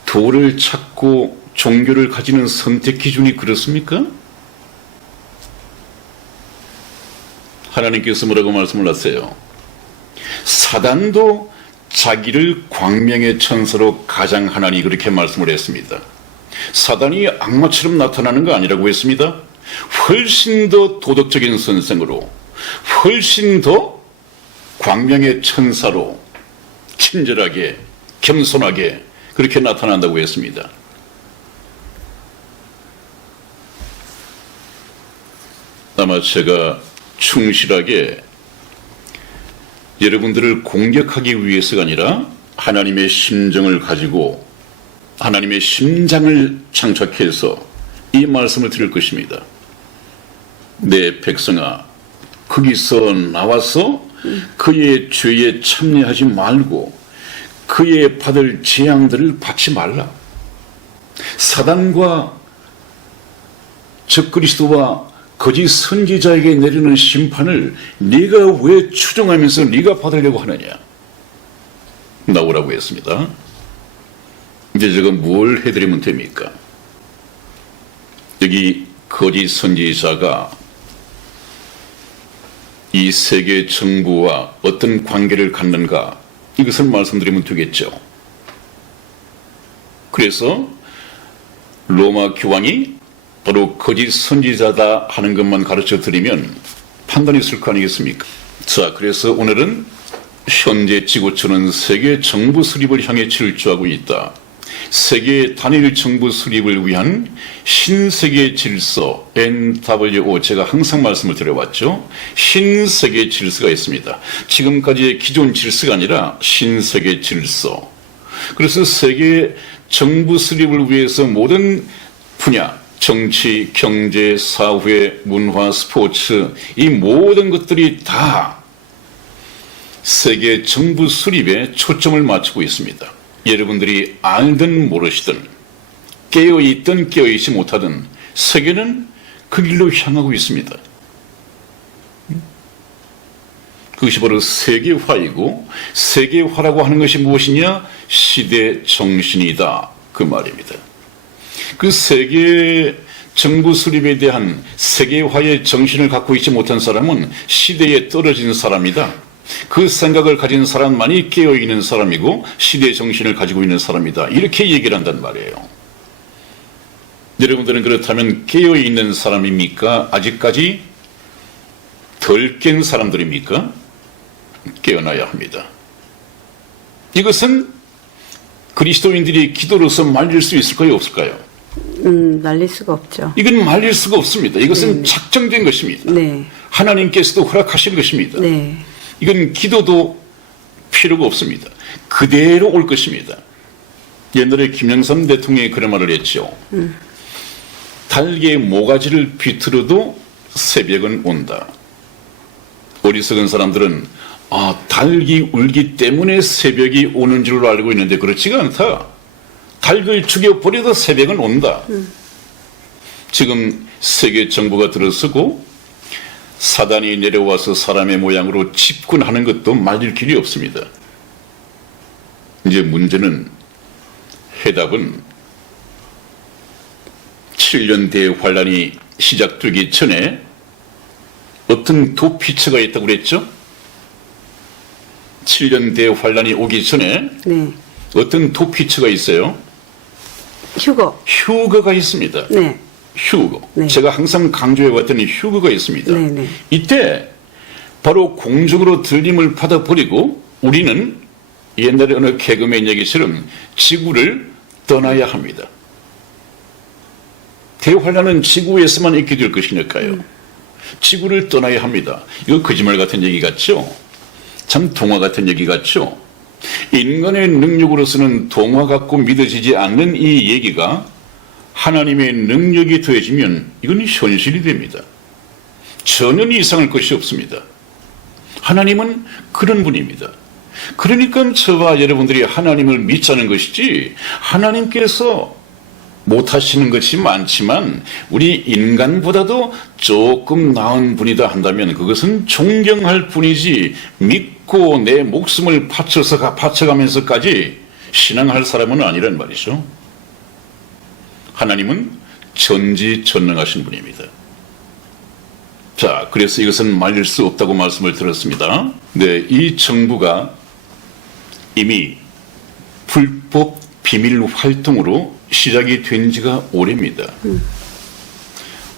도를 찾고 종교를 가지는 선택 기준이 그렇습니까? 하나님께서 뭐라고 말씀을 하세요? 사단도 자기를 광명의 천사로 가장하나니 그렇게 말씀을 했습니다. 사단이 악마처럼 나타나는 거 아니라고 했습니다. 훨씬 더 도덕적인 선생으로, 훨씬 더 광명의 천사로 친절하게 겸손하게 그렇게 나타난다고 했습니다. 아마 제가 충실하게 여러분들을 공격하기 위해서가 아니라 하나님의 심정을 가지고 하나님의 심장을 장착해서 이 말씀을 드릴 것입니다. 내 백성아 거기서 나와서 그의 죄에 참여하지 말고 그의 받을 재앙들을 받지 말라. 사단과 적그리스도와 거짓 선지자에게 내리는 심판을 네가 왜 추정하면서 네가 받으려고 하느냐. 나오라고 했습니다. 이제 제가 뭘 해드리면 됩니까? 여기 거짓 선지자가 이 세계 정부와 어떤 관계를 갖는가, 이것을 말씀드리면 되겠죠. 그래서 로마 교황이 바로 거짓 선지자다 하는 것만 가르쳐 드리면 판단이 있을 거 아니겠습니까? 자, 그래서 오늘은 현재 지구촌은 세계 정부 수립을 향해 질주하고 있다. 세계 단일 정부 수립을 위한 신세계 질서, NWO, 제가 항상 말씀을 드려왔죠. 신세계 질서가 있습니다. 지금까지의 기존 질서가 아니라 신세계 질서. 그래서 세계 정부 수립을 위해서 모든 분야, 정치, 경제, 사회, 문화, 스포츠, 이 모든 것들이 다 세계 정부 수립에 초점을 맞추고 있습니다. 여러분들이 알든 모르시든 깨어있든 깨어있지 못하든 세계는 그 길로 향하고 있습니다. 그것이 바로 세계화이고, 세계화라고 하는 것이 무엇이냐? 시대 정신이다, 그 말입니다. 그 세계 정부 수립에 대한 세계화의 정신을 갖고 있지 못한 사람은 시대에 떨어진 사람이다. 그 생각을 가진 사람만이 깨어있는 사람이고 시대 정신을 가지고 있는 사람이다. 이렇게 얘기를 한단 말이에요. 여러분들은 그렇다면 깨어있는 사람입니까? 아직까지 덜 깬 사람들입니까? 깨어나야 합니다. 이것은 그리스도인들이 기도로서 말릴 수 있을까요? 없을까요? 말릴 수가 없죠. 이건 말릴 수가 없습니다. 이것은 작정된 것입니다. 네. 하나님께서도 허락하신 것입니다. 네. 이건 기도도 필요가 없습니다. 그대로 올 것입니다. 옛날에 김영삼 대통령이 그런 말을 했죠. 달개의 모가지를 비틀어도 새벽은 온다. 어리석은 사람들은 닭이 울기 때문에 새벽이 오는 줄로 알고 있는데 그렇지가 않다. 닭을 죽여버려도 새벽은 온다. 지금 세계 정부가 들어서고 사단이 내려와서 사람의 모양으로 집권하는 것도 말릴 길이 없습니다. 이제 문제는, 해답은 7년 대환란이 시작되기 전에 어떤 도피처가 있다고 그랬죠? 7년 대환란이 오기 전에 네. 어떤 도피처가 있어요? 휴거가 있습니다. 네. 휴거. 네. 제가 항상 강조해왔던 휴거가 있습니다. 네, 네. 이때 바로 공중으로 들림을 받아버리고 우리는 옛날에 어느 개그맨 얘기처럼 지구를 떠나야 합니다. 대환란은 지구에서만 있게 될 것이니까요. 지구를 떠나야 합니다. 이거 거짓말 같은 얘기 같죠? 참 동화 같은 얘기 같죠? 인간의 능력으로서는 동화 같고 믿어지지 않는 이 얘기가 하나님의 능력이 더해지면 이건 현실이 됩니다. 전혀 이상할 것이 없습니다. 하나님은 그런 분입니다. 그러니까 저와 여러분들이 하나님을 믿자는 것이지, 하나님께서 못하시는 것이 많지만 우리 인간보다도 조금 나은 분이다 한다면 그것은 존경할 뿐이지 믿고 내 목숨을 바쳐가면서까지 신앙할 사람은 아니란 말이죠. 하나님은 전지전능하신 분입니다. 자, 그래서 이것은 말릴 수 없다고 말씀을 드렸습니다. 네, 이 정부가 이미 불법 비밀 활동으로 시작이 된 지가 오래입니다.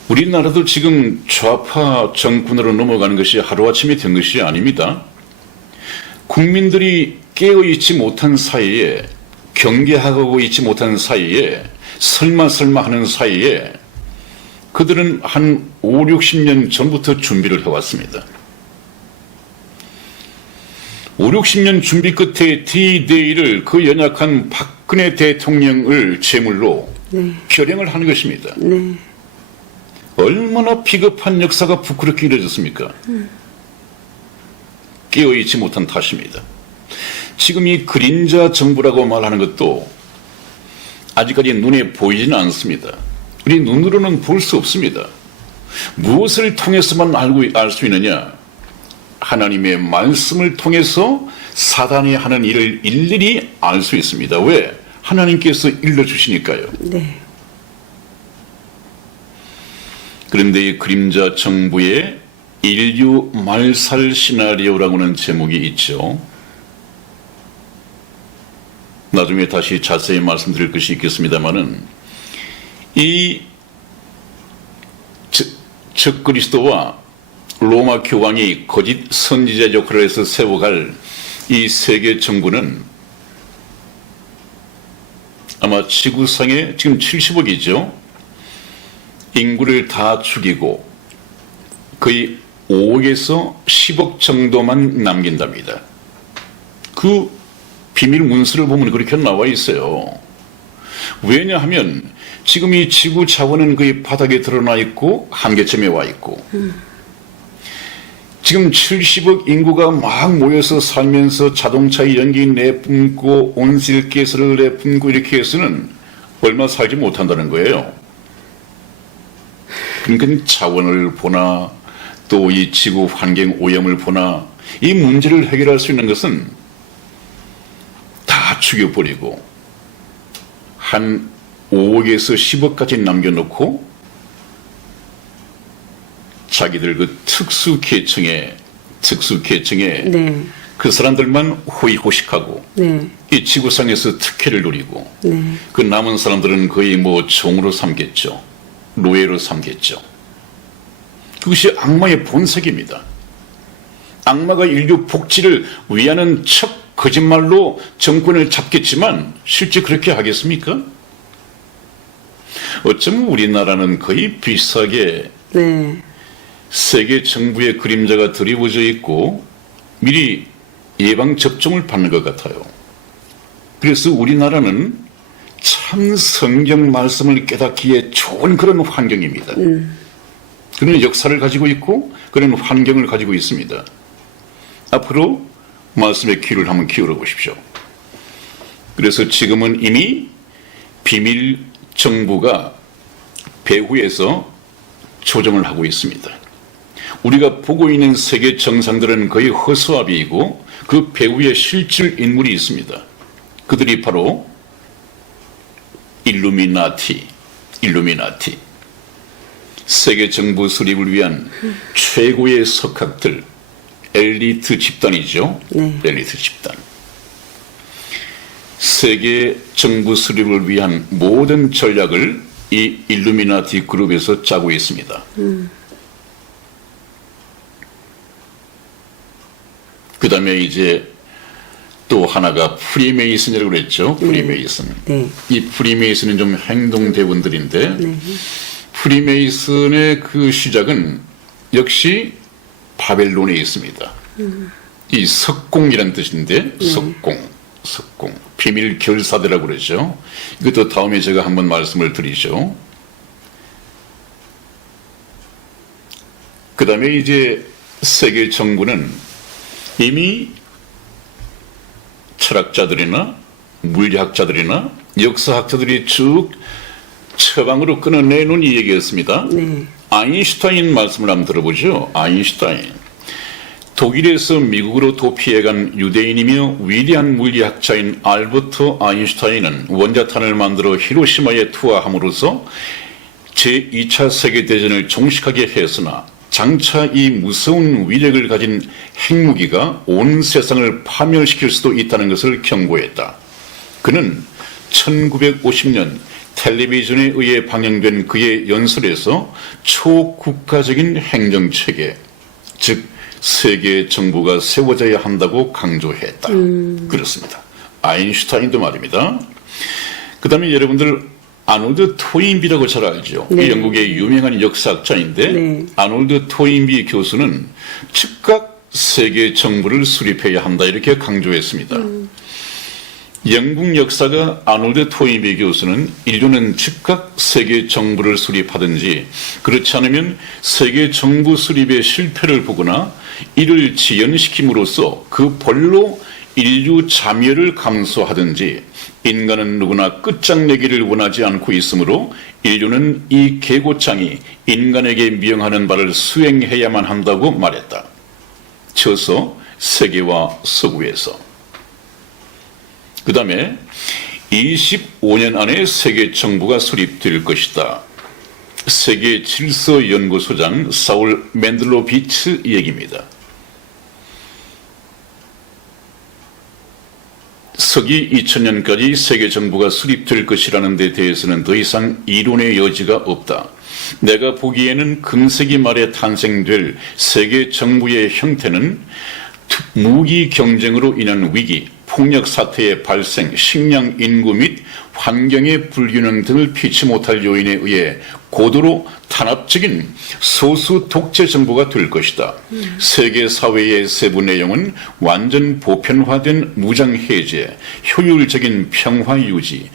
우리나라도 지금 좌파 정권으로 넘어가는 것이 하루아침에 된 것이 아닙니다. 국민들이 깨어있지 못한 사이에, 경계하고 있지 못한 사이에, 설마 하는 사이에 그들은 한 5, 60년 전부터 준비를 해왔습니다. 5, 60년 준비 끝에 D-Day를 그 연약한 박근혜 대통령을 제물로 결행을 하는 것입니다. 네. 얼마나 비겁한 역사가 부끄럽게 이루어졌습니까? 깨어있지 못한 탓입니다. 지금 이 그림자 정부라고 말하는 것도 아직까지 눈에 보이지는 않습니다. 우리 눈으로는 볼 수 없습니다. 무엇을 통해서만 알 수 있느냐? 하나님의 말씀을 통해서 사단이 하는 일을 일일이 알 수 있습니다. 왜? 하나님께서 일러주시니까요. 네. 그런데 이 그림자 정부의 인류 말살 시나리오라고는 제목이 있죠. 나중에 다시 자세히 말씀드릴 것이 있겠습니다만은 이 적그리스도와 로마 교황이 거짓 선지자 역할을 해서 세워갈 이 세계 정부는 아마 지구상에 지금 70억이죠. 인구를 다 죽이고 거의 5억에서 10억 정도만 남긴답니다. 그 비밀 문서를 보면 그렇게 나와 있어요. 왜냐하면 지금 이 지구 자원은 거의 바닥에 드러나 있고 한계점에 와 있고 지금 70억 인구가 막 모여서 살면서 자동차에 연기 내뿜고 온실가스를 내뿜고 이렇게 해서는 얼마 살지 못한다는 거예요. 그러니까 자원을 보나 또 이 지구 환경 오염을 보나 이 문제를 해결할 수 있는 것은 다 죽여버리고 한 5억에서 10억까지 남겨놓고 자기들 그 특수 계층에 네. 그 사람들만 호의호식하고 네. 이 지구상에서 특혜를 누리고 네. 그 남은 사람들은 거의 뭐 종으로 삼겠죠. 노예로 삼겠죠. 그것이 악마의 본색입니다. 악마가 인류 복지를 위하는 척 거짓말로 정권을 잡겠지만 실제 그렇게 하겠습니까? 어쩌면 우리나라는 거의 비슷하게 네. 세계 정부의 그림자가 드리워져 있고 미리 예방 접종을 받는 것 같아요. 그래서 우리나라는 참 성경 말씀을 깨닫기에 좋은 그런 환경입니다. 그런 역사를 가지고 있고 그런 환경을 가지고 있습니다. 앞으로 말씀의 귀를 한번 기울여 보십시오. 그래서 지금은 이미 비밀 정부가 배후에서 조정을 하고 있습니다. 우리가 보고 있는 세계 정상들은 거의 허수아비이고 그 배후에 실질 인물이 있습니다. 그들이 바로 일루미나티. 세계 정부 수립을 위한 최고의 석학들, 엘리트 집단이죠. 네. 엘리트 집단. 세계 정부 수립을 위한 모든 전략을 이 일루미나티 그룹에서 짜고 있습니다. 그 다음에 이제 또 하나가 프리메이슨이라고 그랬죠. 프리메이슨. 네. 이 프리메이슨은 좀 행동대원들인데 네. 프리메이슨의 그 시작은 역시 바벨론에 있습니다. 이 석공이라는 뜻인데 석공 비밀 결사대라고 그러죠. 이것도 다음에 제가 한번 말씀을 드리죠. 그 다음에 이제 세계 정부는 이미 철학자들이나 물리학자들이나 역사학자들이 쭉 처방으로 끊어내놓은 이 얘기였습니다. 네. 아인슈타인 말씀을 한번 들어보죠. 아인슈타인. 독일에서 미국으로 도피해간 유대인이며 위대한 물리학자인 알버트 아인슈타인은 원자탄을 만들어 히로시마에 투하함으로써 제2차 세계대전을 종식하게 했으나 장차 이 무서운 위력을 가진 핵무기가 온 세상을 파멸시킬 수도 있다는 것을 경고했다. 그는 1950년 텔레비전에 의해 방영된 그의 연설에서 초국가적인 행정체계, 즉 세계 정부가 세워져야 한다고 강조했다. 그렇습니다. 아인슈타인도 말입니다. 그 다음에 여러분들 아놀드 토인비라고 잘 알죠. 네. 이 영국의 유명한 역사학자인데 네. 아놀드 토인비 교수는 즉각 세계 정부를 수립해야 한다 이렇게 강조했습니다. 영국 역사가 아놀드 토인비 교수는 인류는 즉각 세계 정부를 수립하든지 그렇지 않으면 세계 정부 수립의 실패를 보거나 이를 지연시킴으로써 그 벌로 인류 자멸을 감수하든지 인간은 누구나 끝장내기를 원하지 않고 있으므로 인류는 이 계고장이 인간에게 명하는 바를 수행해야만 한다고 말했다. 저서 세계와 서구에서. 그 다음에 25년 안에 세계 정부가 수립될 것이다. 세계 질서 연구소장 사울 맨들로비츠 얘기입니다. 서기 2000년까지 세계 정부가 수립될 것이라는 데 대해서는 더 이상 이론의 여지가 없다. 내가 보기에는 금세기 말에 탄생될 세계 정부의 형태는 무기 경쟁으로 인한 위기, 폭력 사태의 발생, 식량 인구 및 환경의 불균형 등을 피치 못할 요인에 의해 고도로 탄압적인 소수 독재 정부가 될 것이다. 세계 사회의 세부 내용은 완전 보편화된 무장 해제, 효율적인 평화 유지,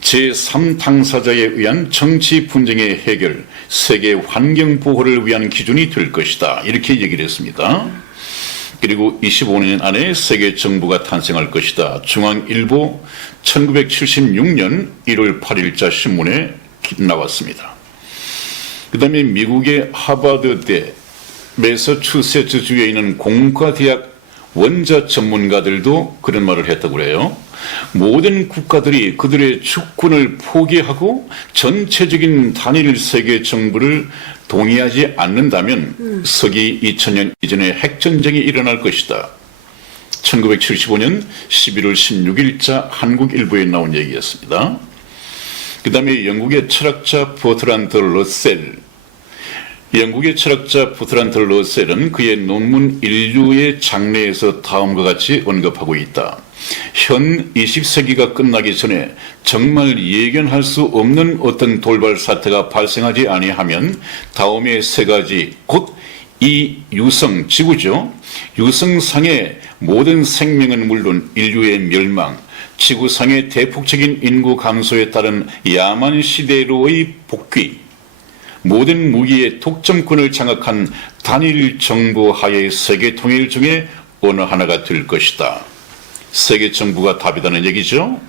제3당사자에 의한 정치 분쟁의 해결, 세계 환경 보호를 위한 기준이 될 것이다. 이렇게 얘기를 했습니다. 그리고 25년 안에 세계 정부가 탄생할 것이다. 중앙일보 1976년 1월 8일자 신문에 나왔습니다. 그 다음에 미국의 하버드대, 매서추세츠주에 있는 공과대학 원자 전문가들도 그런 말을 했다고 그래요. 모든 국가들이 그들의 주권을 포기하고 전체적인 단일 세계 정부를 동의하지 않는다면 서기 2000년 이전에 핵전쟁이 일어날 것이다. 1975년 11월 16일자 한국일보에 나온 얘기였습니다. 그 다음에 영국의 철학자 버트란드 러셀, 영국의 철학자 버트란드 러셀은 그의 논문 인류의 장래에서 다음과 같이 언급하고 있다. 현 20세기가 끝나기 전에 정말 예견할 수 없는 어떤 돌발 사태가 발생하지 아니하면 다음의 세 가지, 곧 이 유성, 지구죠. 유성상의 모든 생명은 물론 인류의 멸망, 지구상의 대폭적인 인구 감소에 따른 야만 시대로의 복귀, 모든 무기의 독점권을 장악한 단일 정부 하의 세계 통일 중에 어느 하나가 될 것이다. 세계 정부가 답이라는 얘기죠.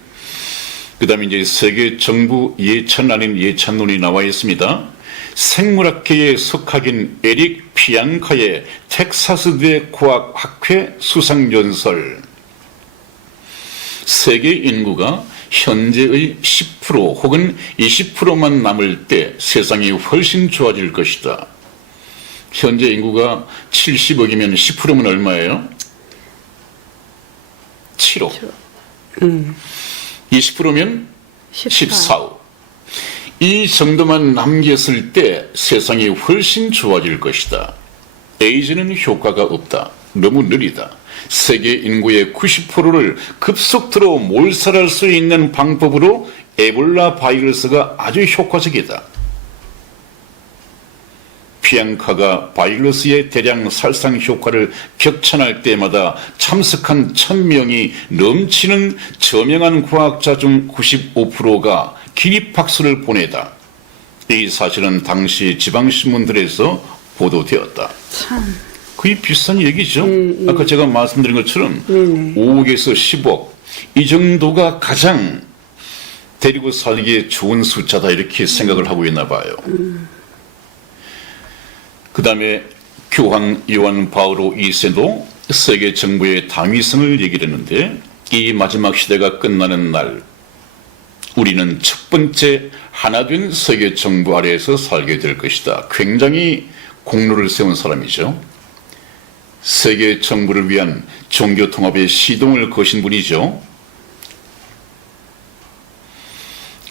그 다음에 이제 세계 정부 예찬 아닌 예찬론이 나와 있습니다. 생물학계의 석학인 에릭 피앙카의 텍사스대 과학학회 수상연설. 세계 인구가 현재의 10% 혹은 20%만 남을 때 세상이 훨씬 좋아질 것이다. 현재 인구가 70억이면 10%면 얼마예요? 7억. 20%면 14억. 이 정도만 남겼을 때 세상이 훨씬 좋아질 것이다. 에이즈는 효과가 없다. 너무 느리다. 세계 인구의 90%를 급속도로 몰살할 수 있는 방법으로 에볼라 바이러스가 아주 효과적이다. 피앙카가 바이러스의 대량 살상 효과를 격찬할 때마다 참석한 1000명이 넘치는 저명한 과학자 중 95%가 기립박수를 보내다. 이 사실은 당시 지방신문들에서 보도되었다. 참. 거의 비슷한 얘기죠. 아까 제가 말씀드린 것처럼 5억에서 10억 이 정도가 가장 데리고 살기에 좋은 숫자다 이렇게 생각을 하고 있나 봐요. 그 다음에 교황 요한 바오로 2세도 세계 정부의 당위성을 얘기를 했는데 이 마지막 시대가 끝나는 날 우리는 첫 번째 하나된 세계 정부 아래에서 살게 될 것이다. 굉장히 공로를 세운 사람이죠. 세계 정부를 위한 종교 통합의 시동을 거신 분이죠.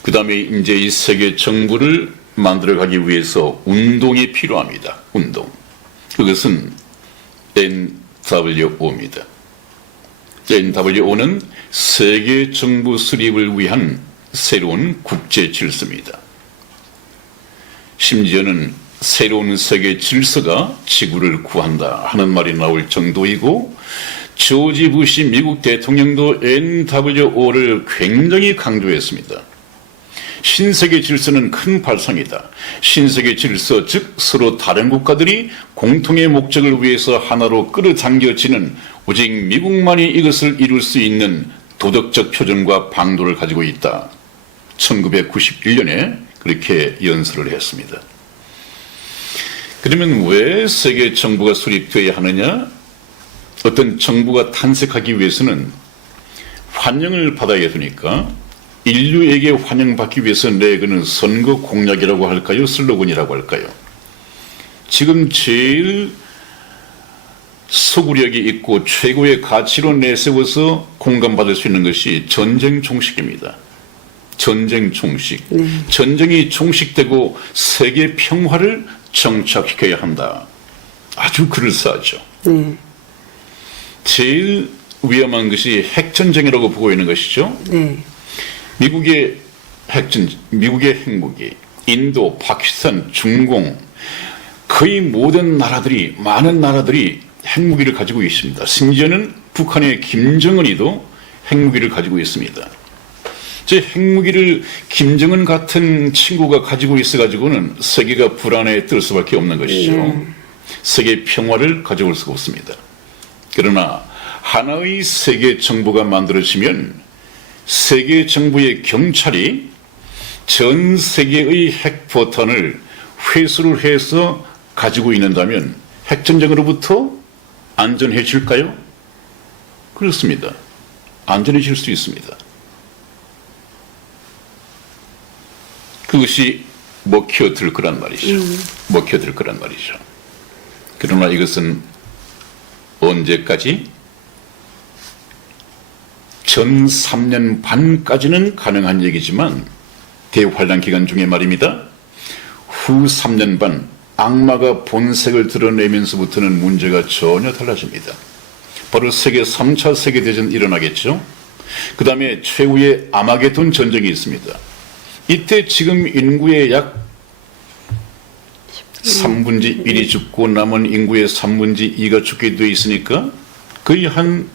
그 다음에 이제 이 세계 정부를 만들어가기 위해서 운동이 필요합니다. 운동. 그것은 NWO입니다. NWO는 세계 정부 수립을 위한 새로운 국제 질서입니다. 심지어는 새로운 세계 질서가 지구를 구한다 하는 말이 나올 정도이고 조지 부시 미국 대통령도 NWO를 굉장히 강조했습니다. 신세계 질서는 큰 발상이다. 신세계 질서, 즉 서로 다른 국가들이 공통의 목적을 위해서 하나로 끌어당겨지는 오직 미국만이 이것을 이룰 수 있는 도덕적 표준과 방도를 가지고 있다. 1991년에 그렇게 연설을 했습니다. 그러면 왜 세계 정부가 수립되어야 하느냐? 어떤 정부가 탄생하기 위해서는 환영을 받아야 되니까 인류에게 환영받기 위해서 내거는 선거 공약이라고 할까요? 슬로건이라고 할까요? 지금 제일 소구력이 있고 최고의 가치로 내세워서 공감받을 수 있는 것이 전쟁 종식입니다. 전쟁 종식. 네. 전쟁이 종식되고 세계 평화를 정착시켜야 한다. 아주 그럴싸하죠. 네. 제일 위험한 것이 핵전쟁이라고 보고 있는 것이죠. 네. 미국의 핵무기, 인도, 파키스탄, 중공, 거의 모든 나라들이, 많은 나라들이 핵무기를 가지고 있습니다. 심지어는 북한의 김정은이도 핵무기를 가지고 있습니다. 제 핵무기를 김정은 같은 친구가 가지고 있어가지고는 세계가 불안에 뜰 수밖에 없는 것이죠. 세계 평화를 가져올 수가 없습니다. 그러나 하나의 세계 정부가 만들어지면 세계 정부의 경찰이 전 세계의 핵포탄을 회수를 해서 가지고 있는다면 핵전쟁으로부터 안전해질까요? 그렇습니다. 안전해질 수 있습니다. 그것이 먹혀들 거란 말이죠. 먹혀들 거란 말이죠. 그러나 이것은 언제까지? 전 3년 반까지는 가능한 얘기지만 대환란 기간 중에 말입니다. 후 3년 반 악마가 본색을 드러내면서부터는 문제가 전혀 달라집니다. 바로 세계 3차 세계대전이 일어나겠죠. 그 다음에 최후의 아마게돈 전쟁이 있습니다. 이때 지금 인구의 약 3분의 1이 죽고 남은 인구의 3분의 2가 죽게 되어 있으니까 거의 한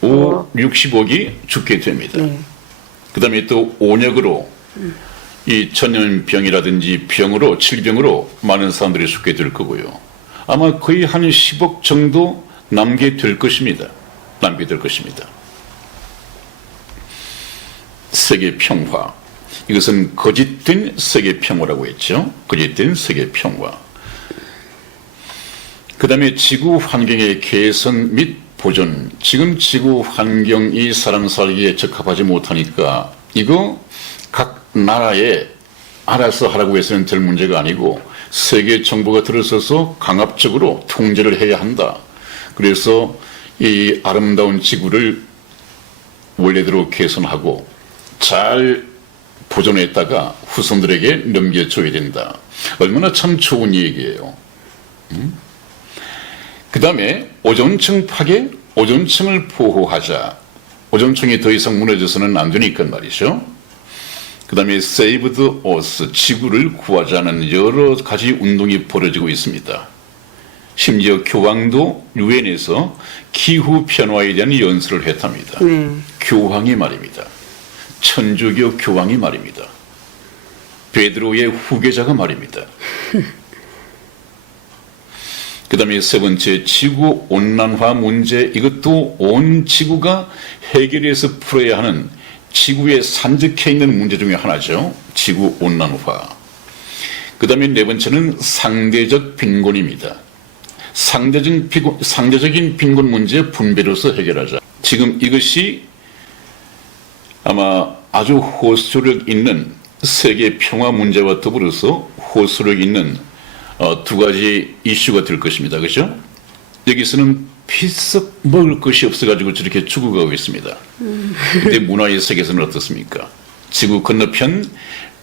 60억이 죽게 됩니다. 그 다음에 또 온역으로 이 전염병이라든지 병으로 질병으로 많은 사람들이 죽게 될 거고요. 아마 거의 한 10억 정도 남게 될 것입니다. 남게 될 것입니다. 세계 평화. 이것은 거짓된 세계 평화라고 했죠. 거짓된 세계 평화. 그 다음에 지구 환경의 개선 및 보존. 지금 지구 환경이 사람 살기에 적합하지 못하니까 이거 각 나라에 알아서 하라고 해서는 될 문제가 아니고 세계 정부가 들어서서 강압적으로 통제를 해야 한다. 그래서 이 아름다운 지구를 원래대로 개선하고 잘 보존했다가 후손들에게 넘겨줘야 된다. 얼마나 참 좋은 얘기예요. 그 다음에 오존층 파괴, 오존층을 보호하자. 오존층이 더 이상 무너져서는 안 되니까 말이죠. 그 다음에 Save the Earth, 지구를 구하자는 여러 가지 운동이 벌어지고 있습니다. 심지어 교황도 유엔에서 기후 변화에 대한 연설을 했답니다. 교황이 말입니다. 천주교 교황이 말입니다. 베드로의 후계자가 말입니다. 그 다음에 세 번째, 지구 온난화 문제. 이것도 온 지구가 해결해서 풀어야 하는 지구에 산적해 있는 문제 중에 하나죠. 지구 온난화. 그 다음에 네 번째는 상대적 빈곤입니다. 상대적인 빈곤 문제 분배로서 해결하자. 지금 이것이 아마 아주 호소력 있는 세계 평화 문제와 더불어서 호소력 있는 두 가지 이슈가 될 것입니다. 그렇죠? 여기서는 피썩 먹을 것이 없어가지고 저렇게 죽어가고 있습니다. 근데 문화의 세계에서는 어떻습니까? 지구 건너편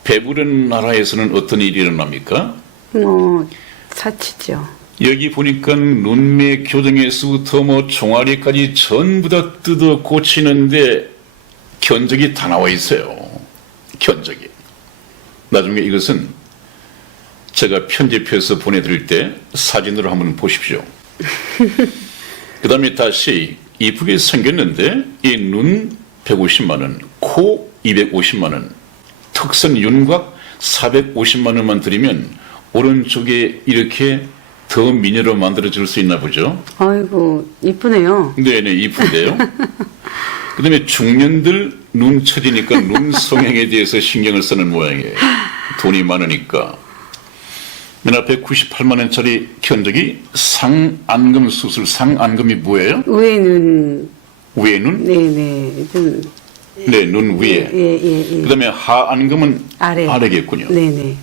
배부른 나라에서는 어떤 일이 일어납니까? 사치죠. 여기 보니까 눈매 교정에서부터 종아리까지 전부 다 뜯어 고치는데 견적이 다 나와 있어요. 견적이. 나중에 이것은 제가 편집해서 보내드릴 때 사진으로 한번 보십시오. 그 다음에 다시 이쁘게 생겼는데 이 눈 150만 원, 코 250만 원, 턱선 윤곽 450만 원만 들이면 오른쪽에 이렇게 더 미녀로 만들어줄 수 있나 보죠. 아이고 이쁘네요. 네네, 이쁜데요. 그 다음에 중년들 눈 처지니까 눈 성형에 대해서 신경을 쓰는 모양이에요. 돈이 많으니까. 맨 앞에 98만 원짜리 견적이 상안금 수술. 상안금이 뭐예요? 위에 눈. 위에 눈? 네네. 좀. 네, 눈 위에. 예. 그 다음에 하안금은 아래겠군요. 네네.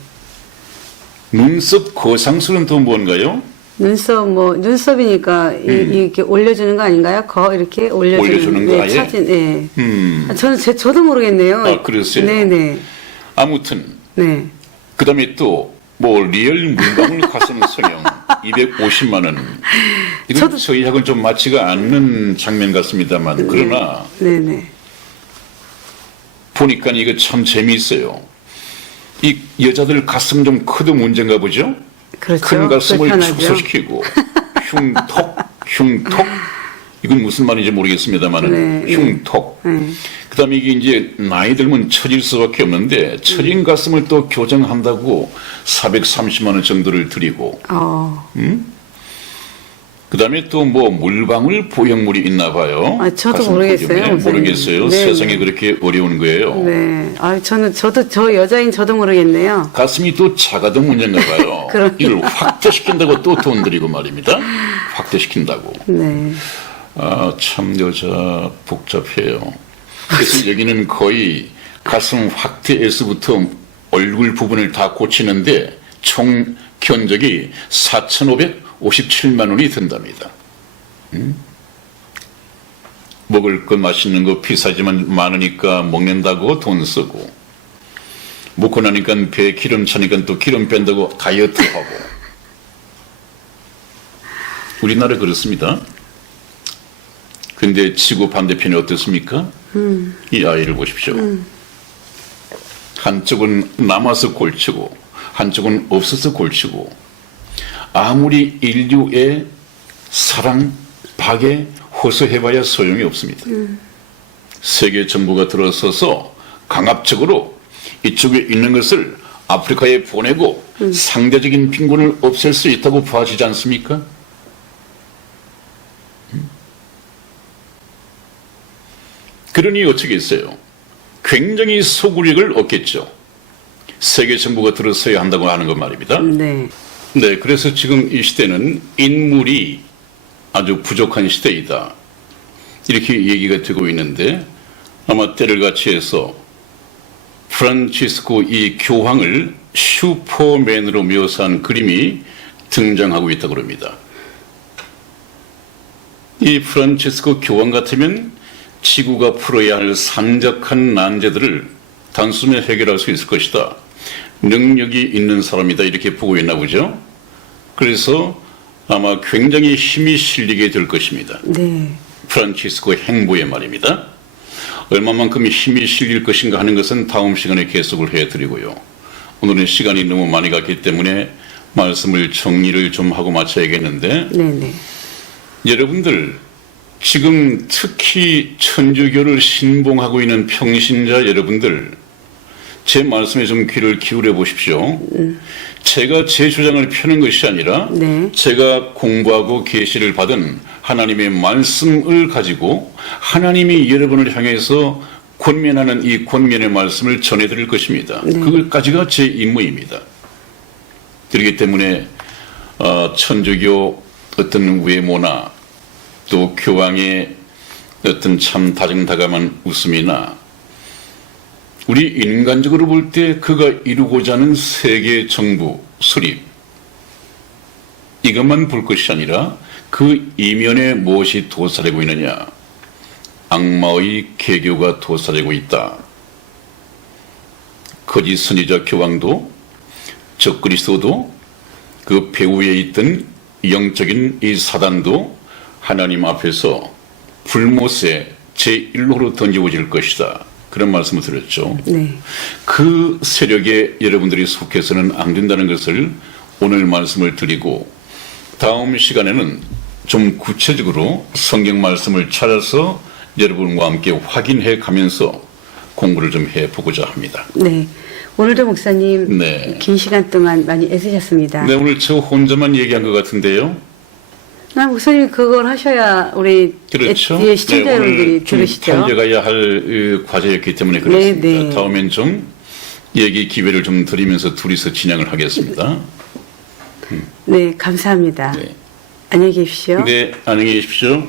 눈썹 거상술은 또 뭔가요? 눈썹이니까 이렇게 올려주는 거 아닌가요? 이렇게 올려주는 거 아예? 차진, 예. 저도 모르겠네요. 아, 그러세요? 네네. 아무튼. 네. 그 다음에 또, 리얼 물방울 가슴 성형 250만 원. 이건 저희하고는 좀 맞지가 않는 장면 같습니다만, 그러나. 네네. 보니까 이거 참 재미있어요. 이 여자들 가슴 좀 커도 문제인가 보죠? 그렇죠. 큰 가슴을 불편하죠. 축소시키고 흉턱 이건 무슨 말인지 모르겠습니다만 흉턱 그다음에 이게 이제 나이 들면 처질 수밖에 없는데 처진 가슴을 또 교정한다고 430만 원 정도를 드리고 그다음에 또 물방울 보형물이 있나 봐요. 저도 모르겠어요. 모르겠어요. 네, 세상이 그렇게 어려운 거예요. 네. 저 여자인 저도 모르겠네요. 가슴이 또 작아도 문제인가 봐요. 이걸 확대시킨다고 또 돈 들이고 말입니다. 확대시킨다고. 네. 참 여자 복잡해요. 그래서 여기는 거의 가슴 확대에서부터 얼굴 부분을 다 고치는데 총 견적이 4,557만 원이 든답니다. 먹을 거 맛있는 거 비싸지만 많으니까 먹는다고 돈 쓰고 먹고 나니까 배에 기름 차니까 또 기름 뺀다고 다이어트하고 우리나라 그렇습니다. 근데 지구 반대편이 어떻습니까? 이 아이를 보십시오. 한쪽은 남아서 골치고 한쪽은 없어서 골치고 아무리 인류의 사랑, 박에 호소해봐야 소용이 없습니다. 세계 정부가 들어서서 강압적으로 이쪽에 있는 것을 아프리카에 보내고 상대적인 빈곤을 없앨 수 있다고 봐지지 않습니까? 그러니 어쩌겠어요. 굉장히 소구력을 얻겠죠. 세계 정부가 들어서야 한다고 하는 것 말입니다. 네. 네, 그래서 지금 이 시대는 인물이 아주 부족한 시대이다. 이렇게 얘기가 되고 있는데 아마 때를 같이 해서 프란치스코 이 교황을 슈퍼맨으로 묘사한 그림이 등장하고 있다고 합니다. 이 프란치스코 교황 같으면 지구가 풀어야 할 산적한 난제들을 단숨에 해결할 수 있을 것이다. 능력이 있는 사람이다. 이렇게 보고 있나 보죠. 그래서 아마 굉장히 힘이 실리게 될 것입니다. 네. 프란치스코 행보에 말입니다. 얼마만큼 힘이 실릴 것인가 하는 것은 다음 시간에 계속을 해드리고요. 오늘은 시간이 너무 많이 갔기 때문에 말씀을 정리를 좀 하고 마쳐야겠는데 네네. 여러분들 지금 특히 천주교를 신봉하고 있는 평신자 여러분들 제 말씀에 좀 귀를 기울여 보십시오. 제가 제 주장을 펴는 것이 아니라 제가 공부하고 계시를 받은 하나님의 말씀을 가지고 하나님이 여러분을 향해서 권면하는 이 권면의 말씀을 전해드릴 것입니다. 그것까지가 제 임무입니다. 그렇기 때문에 천주교 어떤 외모나 또 교황의 어떤 참 다정다감한 웃음이나 우리 인간적으로 볼 때 그가 이루고자 하는 세계 정부 수립 이것만 볼 것이 아니라 그 이면에 무엇이 도사되고 있느냐. 악마의 개교가 도사되고 있다. 거짓 선지자 교황도 적그리스도도 그 배후에 있던 영적인 이 사단도 하나님 앞에서 불못에 제1호로 던져질 것이다. 그런 말씀을 드렸죠. 네. 그 세력에 여러분들이 속해서는 안 된다는 것을 오늘 말씀을 드리고 다음 시간에는 좀 구체적으로 성경 말씀을 찾아서 여러분과 함께 확인해 가면서 공부를 좀 해보고자 합니다. 네. 오늘도 목사님 네. 긴 시간 동안 많이 애쓰셨습니다. 네, 오늘 저 혼자만 얘기한 것 같은데요. 목사님 그걸 하셔야 우리 그렇죠. 시청자 여러분들이 들으시죠. 달려가야 할 과제였기 때문에 그렇습니다. 네, 네. 다음엔 좀 얘기 기회를 좀 드리면서 둘이서 진행을 하겠습니다. 네, 감사합니다. 네. 안녕히 계십시오. 네, 안녕히 계십시오.